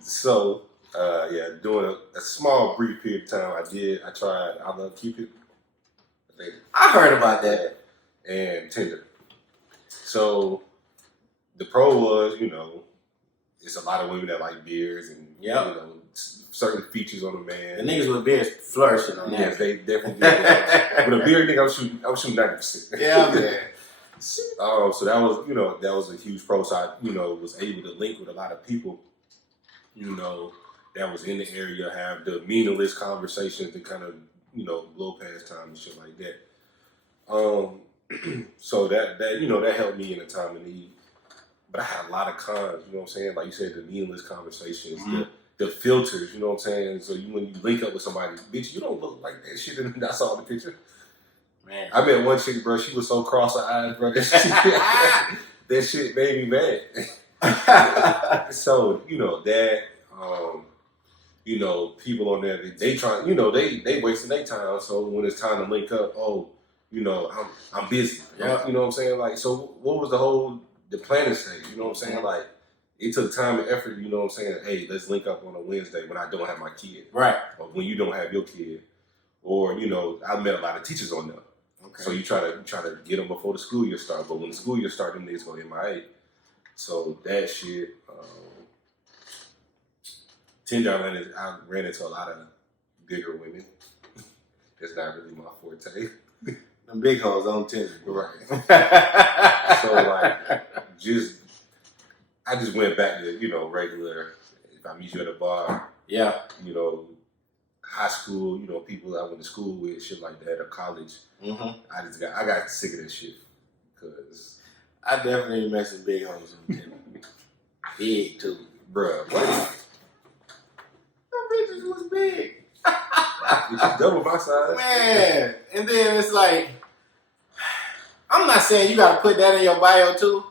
So, during a small, brief period of time, I tried I Love Cupid. I heard about that. And Tinder. So, the pro was, it's a lot of women that like beards and, certain features on a man. The niggas with beards flourishing on that. Yes, they definitely do. With a beard, nigga, I'm shooting 90%. Yeah, man. So that was a huge pro. So I, was able to link with a lot of people, that was in the area, have the meaningless conversations to kind of, blow past time and shit like that. So that helped me in a time of need. But I had a lot of cons, you know what I'm saying? Like you said, the meaningless conversations, the filters, you know what I'm saying? So when you link up with somebody, bitch, you don't look like that shit, and I saw the picture. Man. I met one chick, bro, she was so cross-eyed, bro. That shit made me mad. So, people on there, they try, they wasting their time. So when it's time to link up, I'm busy. Yeah. You know what I'm saying? Like, so what was the planning stage? You know what I'm saying? Like, it took time and effort, you know what I'm saying? Hey, let's link up on a Wednesday when I don't have my kid. Right. Or when you don't have your kid. Or, I met a lot of teachers on there. Okay. So you try to get them before the school year starts. But when the school year starts, them niggas go MIA. So that shit, Tinder, I ran into a lot of bigger women. That's not really my forte. Them big hoes on Tinder. Right. So I just went back to, regular, if I meet you at a bar. Yeah. High school, people I went to school with, shit like that, or college. Mm-hmm. I got sick of that shit. Cause I definitely met some big hoes on Tinder. Big too. Bruh, what? Them bitches was big. It's double my size. Man. And then it's like, I'm not saying you gotta put that in your bio too.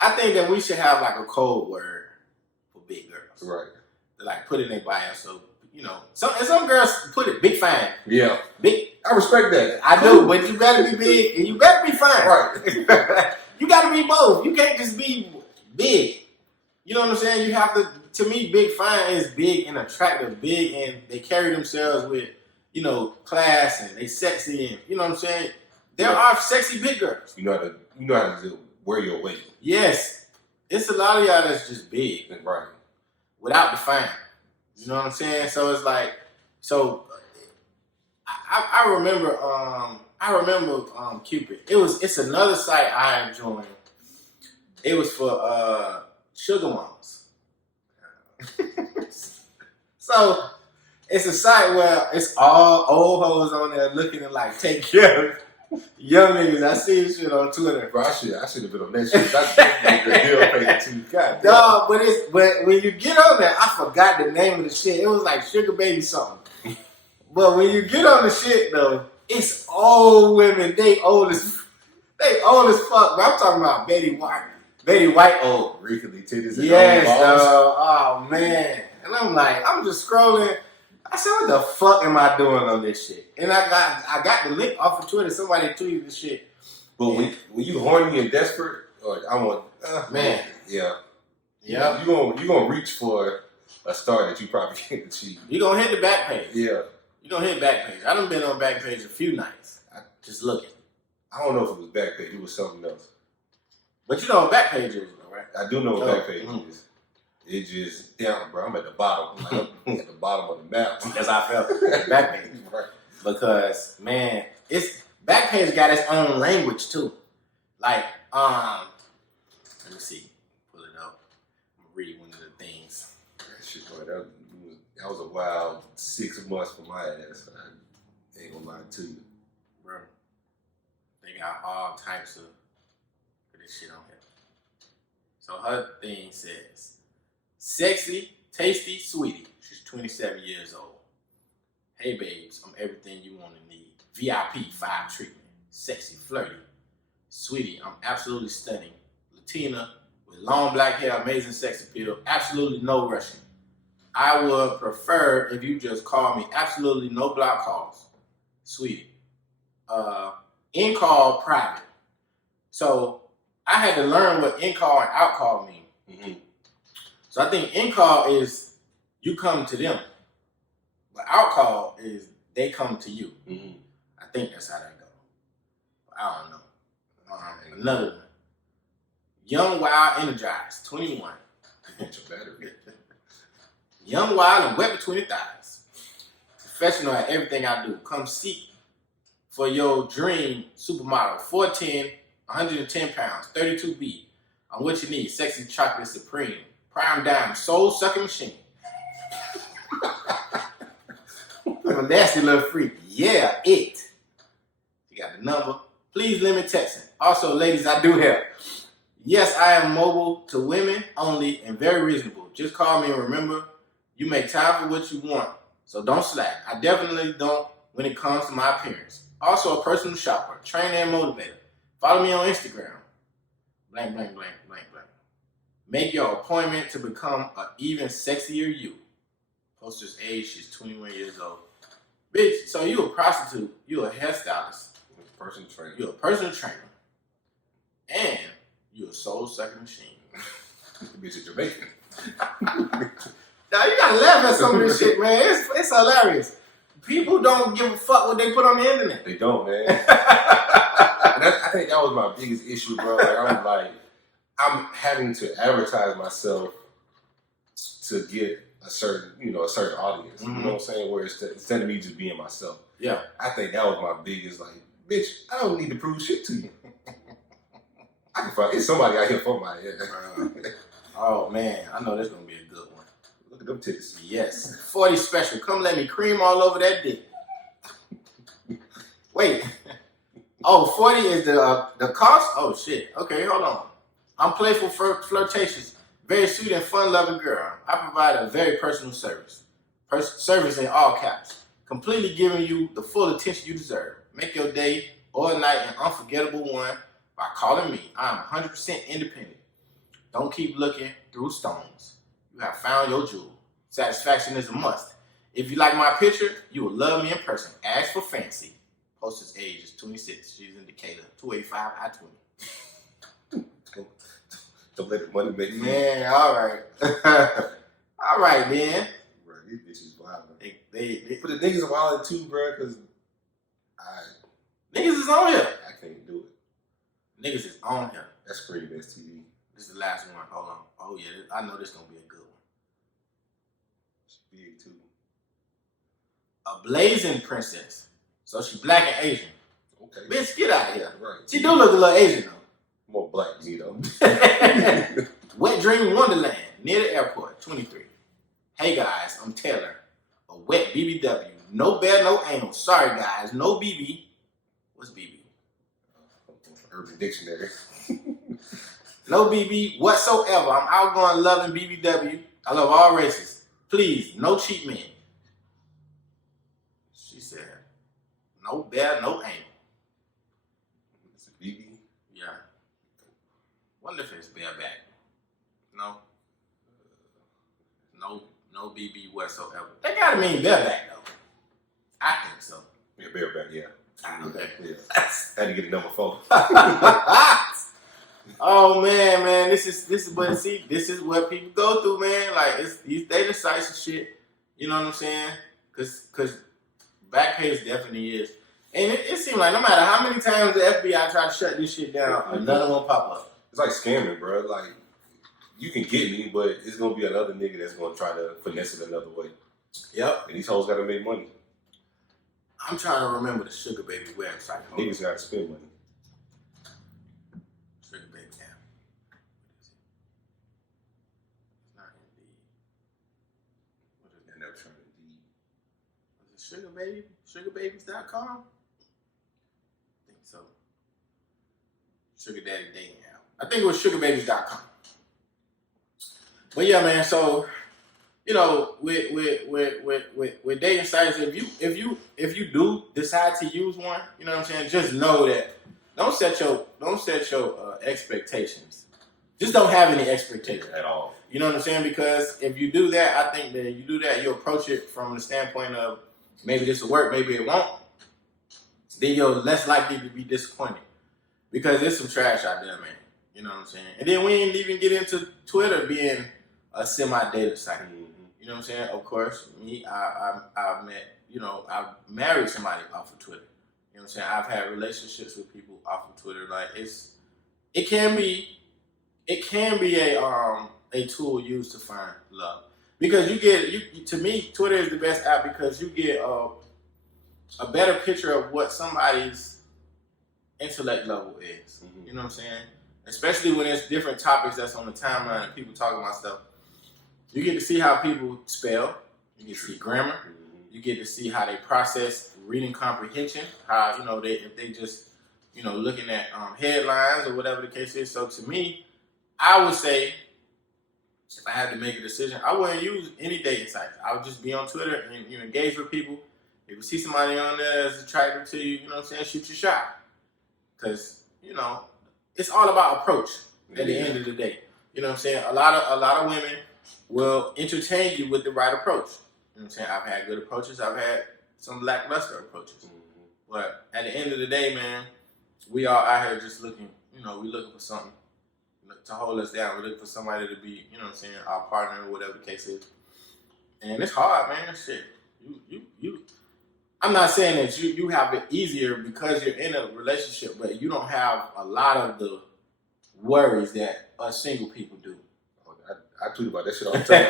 I think that we should have like a code word for big girls. Right. Like put it in their bio so, some girls put it big fine. Yeah. Big. I respect that. I do, but you better be big and you better be fine. Right. You gotta be both. You can't just be big. You know what I'm saying? You have to me, big fine is big and attractive, big, and they carry themselves with, class, and they sexy, and you know what I'm saying? There are sexy big girls. You know how to wear your weight. Yes. It's a lot of y'all that's just big. Right. Without the fine. You know what I'm saying? So it's like, I remember Cupid. It's another site I joined. It was for sugar mamas. So it's a site where it's all old hoes on there looking to like take care of young niggas. I see this shit on Twitter. Bro, I should have been on that shit. That's the deal paper too. God, dog, but when you get on there, I forgot the name of the shit. It was like Sugar Baby something. But when you get on the shit though, it's old women. They old as fuck. But I'm talking about Betty White old. Wrinkly titties and yes, dog. Oh man. And I'm like, I'm just scrolling. I said, what the fuck am I doing on this shit? And I got the link off of Twitter. Somebody tweeted this shit. But when you horny and desperate, I want man. Yeah. Yeah. You gonna reach for a star that you probably can't achieve. You gonna hit the back page. Yeah. You gonna hit back page. I done been on back page a few nights. Just looking. I don't know if it was back page. It was something else. But you know what back page is, right? I do know what back page is. It just down, bro. I'm at the bottom. I'm at the bottom of the map. As I felt. Back page. Right. Because man, it's Backpage got its own language too. Like let me see, pull it up. I'm gonna read one of the things. Shit, boy, that was a wild 6 months for my ass. I ain't gonna lie to you, Bro, they got all types of this shit on here. So her thing says, sexy, tasty, sweetie. She's 27 years old. Hey babes, I'm everything you want to need. VIP 5 treatment. Sexy, flirty. Sweetie, I'm absolutely stunning. Latina with long black hair, amazing sex appeal. Absolutely no rushing. I would prefer if you just call me. Absolutely no block calls. Sweetie. In-call private. So I had to learn what in-call and out-call mean. Mm-hmm. So I think in-call is you come to them. But out-call is they come to you. Mm-hmm. I think that's how that goes. I don't know. Another one. Young, wild, energized, 21. Young, wild, and wet between the thighs. Professional at everything I do. Come seek for your dream supermodel. 4'10", 110 pounds, 32B. On what you need. Sexy chocolate supreme. Prime dime, soul sucking machine. A nasty little freak. Yeah, it. You got the number. Please limit texting. Also, ladies, I do hair. Yes, I am mobile to women only and very reasonable. Just call me and remember, you make time for what you want. So don't slack. I definitely don't when it comes to my appearance. Also a personal shopper, trainer and motivator. Follow me on Instagram. Blank, blank, blank, blank, blank. Make your appointment to become an even sexier you. Poster's age, she's 21 years old. Bitch, so you a prostitute, you a hairstylist. Personal trainer. You're a personal trainer. And you're a soul sucking machine. Bitch is Jamaican. Now you gotta laugh at some of this shit, man. It's hilarious. People don't give a fuck what they put on the internet. They don't, man. And I think that was my biggest issue, bro. I'm having to advertise myself to get a certain audience. Mm-hmm. You know what I'm saying? Where instead of me just being myself. Yeah. I think that was my biggest, bitch, I don't need to prove shit to you. I can find it's somebody out here for my head. Oh man, I know this gonna be a good one. Look at them titties. Yes. 40 special. Come let me cream all over that dick. Wait. Oh, 40 is the cost? Oh shit. Okay, hold on. I'm playful, flirtatious, very sweet and fun-loving girl. I provide a very personal service. Service in all caps. Completely giving you the full attention you deserve. Make your day or night an unforgettable one by calling me. I'm 100% independent. Don't keep looking through stones. You have found your jewel. Satisfaction is a must. If you like my picture, you will love me in person. Ask for fancy. Poster's age is 26. She's in Decatur. 285 I-20. Don't let the money make you. Man, all right. All right, man. Bro, these bitches wild. They, but the niggas are wild too, bro, because niggas is on here. I can't do it. Niggas is on here. That's Scream STV. This is the last one. Hold on. Oh, yeah. I know this going to be a good one. It's big, too. A blazing princess. So she black and Asian. Okay. Bitch, get out of here. Right. She do look a little Asian, though. More black than me, though. Wet Dream Wonderland, near the airport, 23. Hey, guys, I'm Taylor. A wet BBW. No bear, no anal. Sorry, guys. No BB. What's BB? Urban Dictionary. No BB whatsoever. I'm outgoing, loving BBW. I love all races. Please, no cheap men. She said, no bear, no anal. It's a BB. Yeah. Wonder if it's bareback. No. No BB whatsoever. They gotta mean bareback though. I think so. Yeah, bareback, yeah. Okay. Yeah. Had to get a number 4. Oh man, this is what people go through, man. Like it's these data sites and shit. You know what I'm saying? Cause Backpage definitely is. And it seems like no matter how many times the FBI try to shut this shit down, another one pop up. It's like scamming, bro. Like, you can get me, but it's gonna be another nigga that's gonna try to finesse it another way. Yep. And these hoes gotta make money. I'm trying to remember the Sugar Baby website. Niggas gotta spend money. Sugar Baby app. It's not Indeed. What is I never tried Indeed. it? Sugar Baby? SugarBabies.com? I think so. Sugar Daddy dating app. I think it was SugarBabies.com. But yeah, man. So with dating sites, if you do decide to use one, you know what I'm saying, just know that don't set your expectations. Just don't have any expectations At all. You know what I'm saying? Because if you do that, I think that you approach it from the standpoint of maybe this will work, maybe it won't. Then you're less likely to be disappointed because there's some trash out there, man. You know what I'm saying? And then we ain't even get into Twitter being a semi-data site. You know what I'm saying? Of course, me, I met, I've married somebody off of Twitter. You know what I'm saying? I've had relationships with people off of Twitter. Like it can be a tool used to find love because to me, Twitter is the best app because you get a better picture of what somebody's intellect level is. You know what I'm saying? Especially when it's different topics that's on the timeline and people talking about stuff. You get to see how people spell. You get to see grammar. You get to see how they process reading comprehension. How if they just looking at headlines or whatever the case is. So to me, I would say if I had to make a decision, I wouldn't use any dating sites. I would just be on Twitter and engage with people. If you see somebody on there that's attractive to you, you know what I'm saying, shoot your shot. Because it's all about approach at the end of the day. You know what I'm saying? A lot of women will entertain you with the right approach. You know what I'm saying? I've had good approaches. I've had some lackluster approaches. But at the end of the day, man, we all out here just looking, we're looking for something to hold us down. We're looking for somebody to be, you know what I'm saying, our partner or whatever the case is. And it's hard, man. Shit. I'm not saying that you have it easier because you're in a relationship, but you don't have a lot of the worries that us single people do. I tweet about that shit all the time.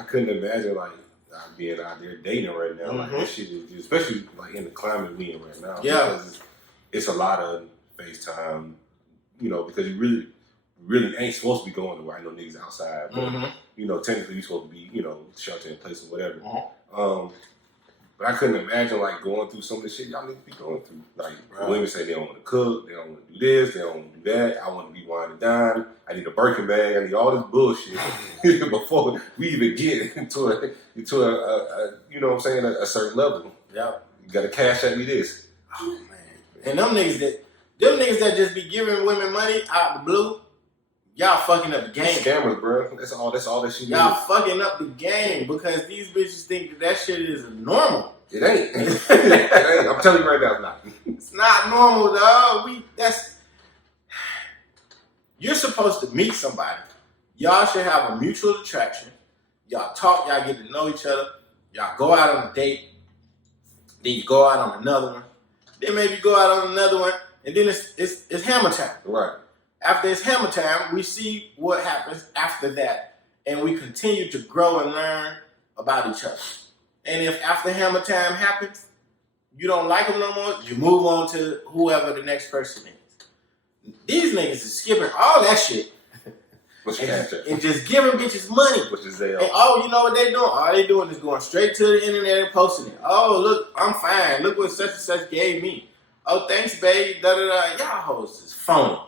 I couldn't imagine being out there dating right now. Like that shit is just, especially in the climate we in right now. Yeah, because it's a lot of FaceTime. Because you really ain't supposed to be going to. I know niggas outside, but technically you're supposed to be shelter in place or whatever. But I couldn't imagine going through some of the shit y'all niggas be going through. Women say they don't want to cook, they don't want to do this, they don't want to do that. I want to be wine and dine. I need a Birkin bag. I need all this bullshit before we even get into a you know what I'm saying, a certain level. Yeah, you got to cash at me this. Oh man, and them niggas that just be giving women money out the blue. Y'all fucking up the game. Scammers, bro. That's all that shit Y'all fucking up the game because these bitches think that shit is normal. It ain't. It ain't. I'm telling you right now, it's not. It's not normal, dog. You're supposed to meet somebody. Y'all should have a mutual attraction. Y'all talk, y'all get to know each other. Y'all go out on a date. Then you go out on another one. Then maybe go out on another one. And then it's hammer time. Right. After it's hammer time, we see what happens after that. And we continue to grow and learn about each other. And if after hammer time happens, you don't like them no more, you move on to whoever the next person is. These niggas is skipping all that shit. And just giving bitches money. Which is they and you know what they doing? All they doing is going straight to the internet and posting it. Oh, look, I'm fine. Look what such and such gave me. Oh, thanks, babe. Da-da-da. Y'all hoes is phony.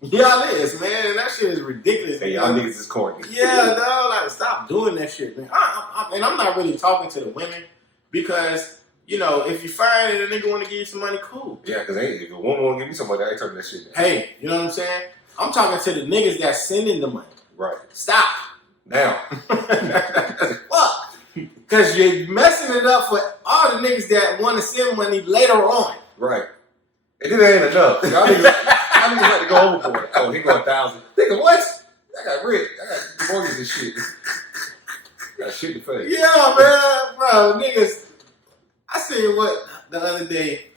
Y'all is, man, and that shit is ridiculous. Hey, y'all niggas is corny. Yeah, dog, stop doing that shit, man. And I'm not really talking to the women because, if you find that a nigga want to give you some money, cool. Yeah, because if a woman want to give me some money, I ain't talking that shit down. Hey, you know what I'm saying? I'm talking to the niggas that's sending the money. Right. Stop. Now. Fuck. Because you're messing it up for all the niggas that want to send money later on. Right. And then it ain't enough. Y'all niggas had to go overboard. Oh, he go 1,000. Nigga, what? I got rich. I got mortgage and shit. Got shit to pay. Yeah, man. Bro, niggas. I seen what the other day.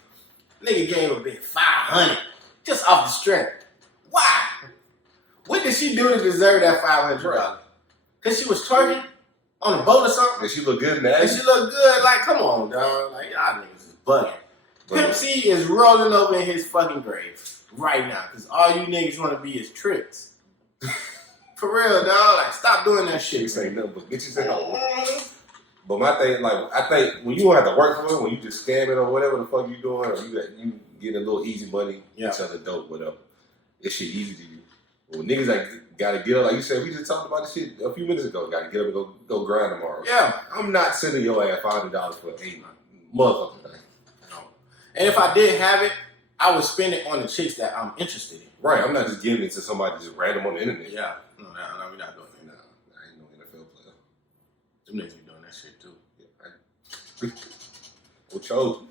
Nigga gave a bitch 500 just off the strength. Why? What did she do to deserve that $500? Because she was twerking? on a boat or something. And she look good in that. And she look good. Like, come on, dog. Like, y'all niggas is bugging. Pimp C is rolling over in his fucking grave right now because all you niggas want to be is tricks. For real, dog. Like, stop doing that shit. This ain't nothing but bitches at home. But my thing, like, I think when you don't have to work for it, when you just scamming or whatever the fuck you doing, or you get a little easy money, each other dope, whatever. This shit easy to you. Well, niggas like gotta get up, like you said, we just talked about this shit a few minutes ago. Gotta get up and go grind tomorrow. Yeah. I'm not sending your ass $500 for a motherfucking thing. No. And if I did have it, I would spend it on the chicks that I'm interested in. Right, I'm not just giving it to somebody just random on the internet. Yeah. No, we're not doing that. No, I ain't no NFL player. Them niggas be doing that shit too. Yeah, Ocho.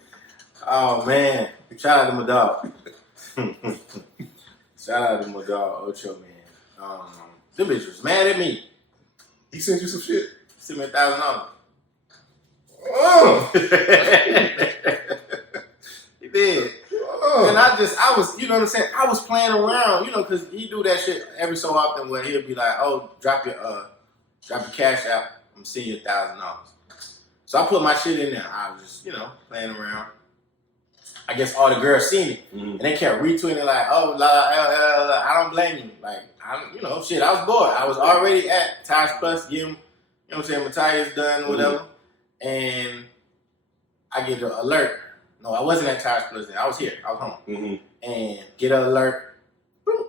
Oh man. Shout out to my dog. Shout out to my dog, Ocho, man. Them bitch was mad at me. He sent you some shit. Sent me $1,000. Oh! He did. Oh. And I was, you know what I'm saying? I was playing around, you know, because he do that shit every so often where he'll be like, oh, drop your cash out. I'm sending you $1,000. So I put my shit in there. I was just, you know, playing around. I guess all the girls seen it, and they kept retweeting it like, "Oh, I don't blame you." Like, you know, shit. I was bored. I was already at Tires Plus, getting, you know what I'm saying, my tires done, whatever, and I get an alert. No, I wasn't at Tires Plus then. I was here. I was home, and get an alert. Boop.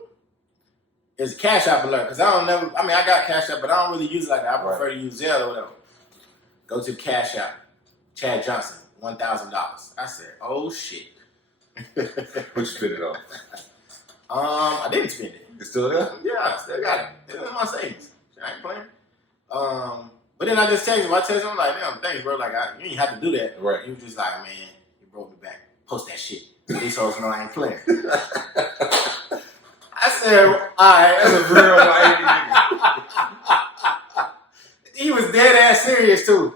It's a Cash App alert because I got Cash App, but I don't really use it like that. I prefer to use Zelle or whatever. Go to Cash App, Chad Johnson. $1,000. I said, "Oh shit!" What you spend it on? I didn't spend it. It's still there? Yeah, I still got it. It's in my savings. I ain't playing. But then I just text him. I text him I'm like, "Damn, thanks, bro. Like, you ain't have to do that." Right. He was just like, "Man, you broke me back. Post that shit. These hoes know I ain't playing." I said, "All right, that's a real nigga." He was dead ass serious too.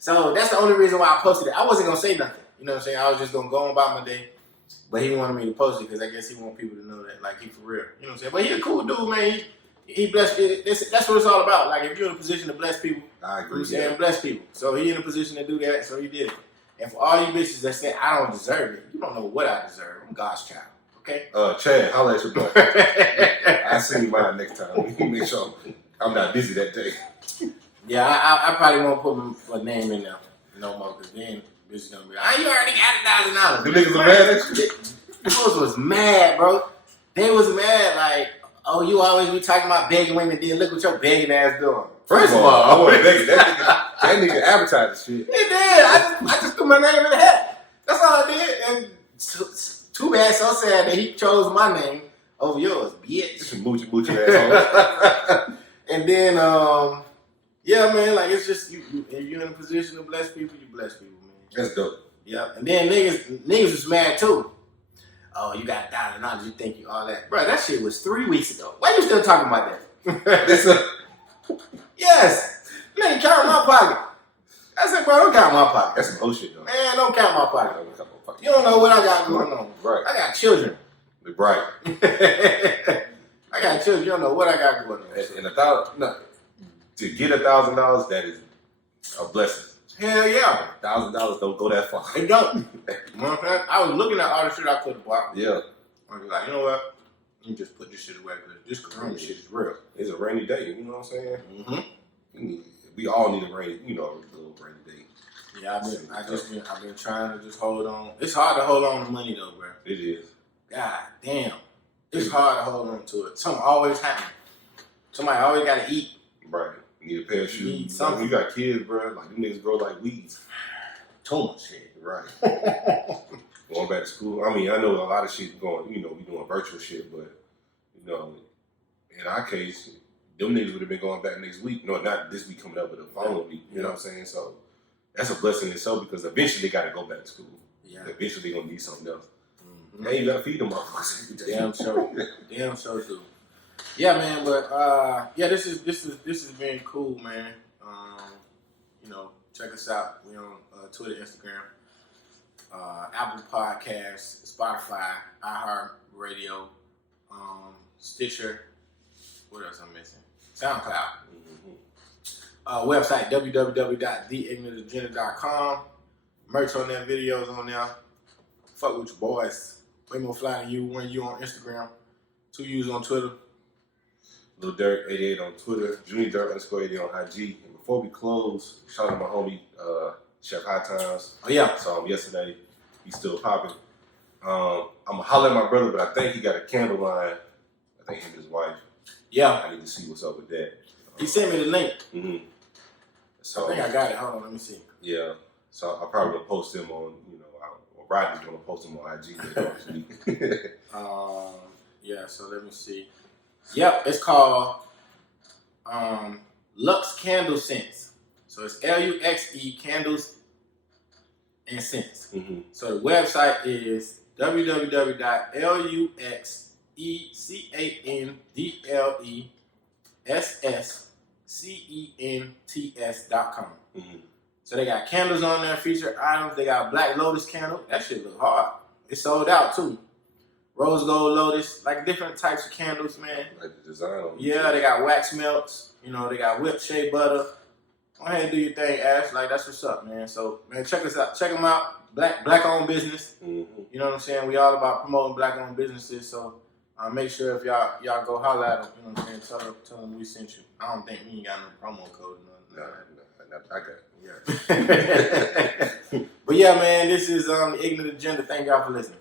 So that's the only reason why I posted it. I wasn't gonna say nothing. You know what I'm saying? I was just gonna go on about my day. But he wanted me to post it because I guess he want people to know that, like, he for real. You know what I'm saying? But he a cool dude, man. He blessed. That's what it's all about. Like, if you're in a position to bless people, I agree. You know what I'm saying? Bless people. So he in a position to do that, so he did it. And for all you bitches that say I don't deserve it, you don't know what I deserve. I'm God's child. Okay? Chad, holla at your boy. I'll send you mine next time. Make sure I'm not busy that day. Yeah, I probably won't put my name in there no more because then bitch is gonna be like, you already got $1,000. The niggas are mad at you? Those was mad, bro. They was mad like, oh, you always be talking about begging women, then look what your begging ass doing. First of all, I want to beg that nigga advertised the shit. He did. I just threw my name in the hat. That's all I did. And too bad, so sad that he chose my name over yours, bitch. Mooch asshole. And then, yeah, man, like, it's just, if you're in a position to bless people, you bless people, man. That's dope. Yeah, and then niggas was mad too. Oh, you got $1,000, you think you all that. Bro, that shit was 3 weeks ago. Why you still talking about that? Yes. Nigga, count my pocket. I said, bro, don't count my pocket. That's some bullshit, though. Man, don't count my pocket. You don't know what I got going on. Right. I got children. Right. I got children. You don't know what I got going on. And to get $1,000, that is a blessing. Hell yeah. $1,000 don't go that far. It don't. You know what I'm saying? I was looking at all the shit I could have bought. Yeah. I was like, you know what? Let me just put this shit away because this corona shit is real. It's a rainy day, you know what I'm saying? Mm-hmm. We all need a little rainy day. Yeah, I've been trying to just hold on. It's hard to hold on to money though, bro. It is. God damn. It's hard to hold on to it. Something always happens. Somebody always gotta eat. Right. You need a pair of shoes. Need something. You got kids, bro. Like, them niggas grow like weeds. Too much shit. Right. Going back to school. I mean, I know a lot of shit going, we doing virtual shit, but, in our case, them niggas would have been going back next week. No, not this week coming up, but the following week. You know what I'm saying? So that's a blessing in itself because eventually they got to go back to school. Yeah. Eventually they're going to need something else. Mm-hmm. And you got to feed them motherfuckers. Damn sure. Damn sure do. Yeah, man, but this has been cool, man. Check us out. We on Twitter, Instagram, Apple Podcasts, Spotify, iHeartRadio, Stitcher. What else I'm missing? SoundCloud. Website www.theignantagenda.com. Merch on there, videos on there. Fuck with your boys. Way more fly than you. One you on Instagram, 2 U's on Twitter. Lil Dirt 88 on Twitter, Junior Dirt _88 on IG. And before we close, shout out to my homie Chef High Times. Oh yeah. Saw him yesterday. He's still popping. I'm gonna holler at my brother, but I think he got a candle line. I think him and his wife. Yeah. I need to see what's up with that. He sent me the link. Mm-hmm. So I think I got it. Hold on, let me see. Yeah. So I'll probably gonna post him on, Rodney's gonna post him on IG later this week. Yeah, so let me see. Yep, it's called Lux Candle Scents. So it's LUXE Candles and Scents. Mm-hmm. So the website is www.luxecandlesscents.com. Mm-hmm. So they got candles on there, featured items. They got Black Lotus candle. That shit look hard. It's sold out too. Rose Gold Lotus, like different types of candles, man. Like the design on Yeah, they got wax melts. They got whipped shea butter. Go ahead and do your thing, Ash. Like, that's what's up, man. So, man, check us out. Check them out. Black-owned business. Mm-hmm. You know what I'm saying? We all about promoting black-owned businesses. So, make sure if y'all go holler at them, you know what I'm saying? Tell them we sent you. I don't think we ain't got no promo code. No, I got it. Yeah. But yeah, man, this is the Ignant Agenda. Thank y'all for listening.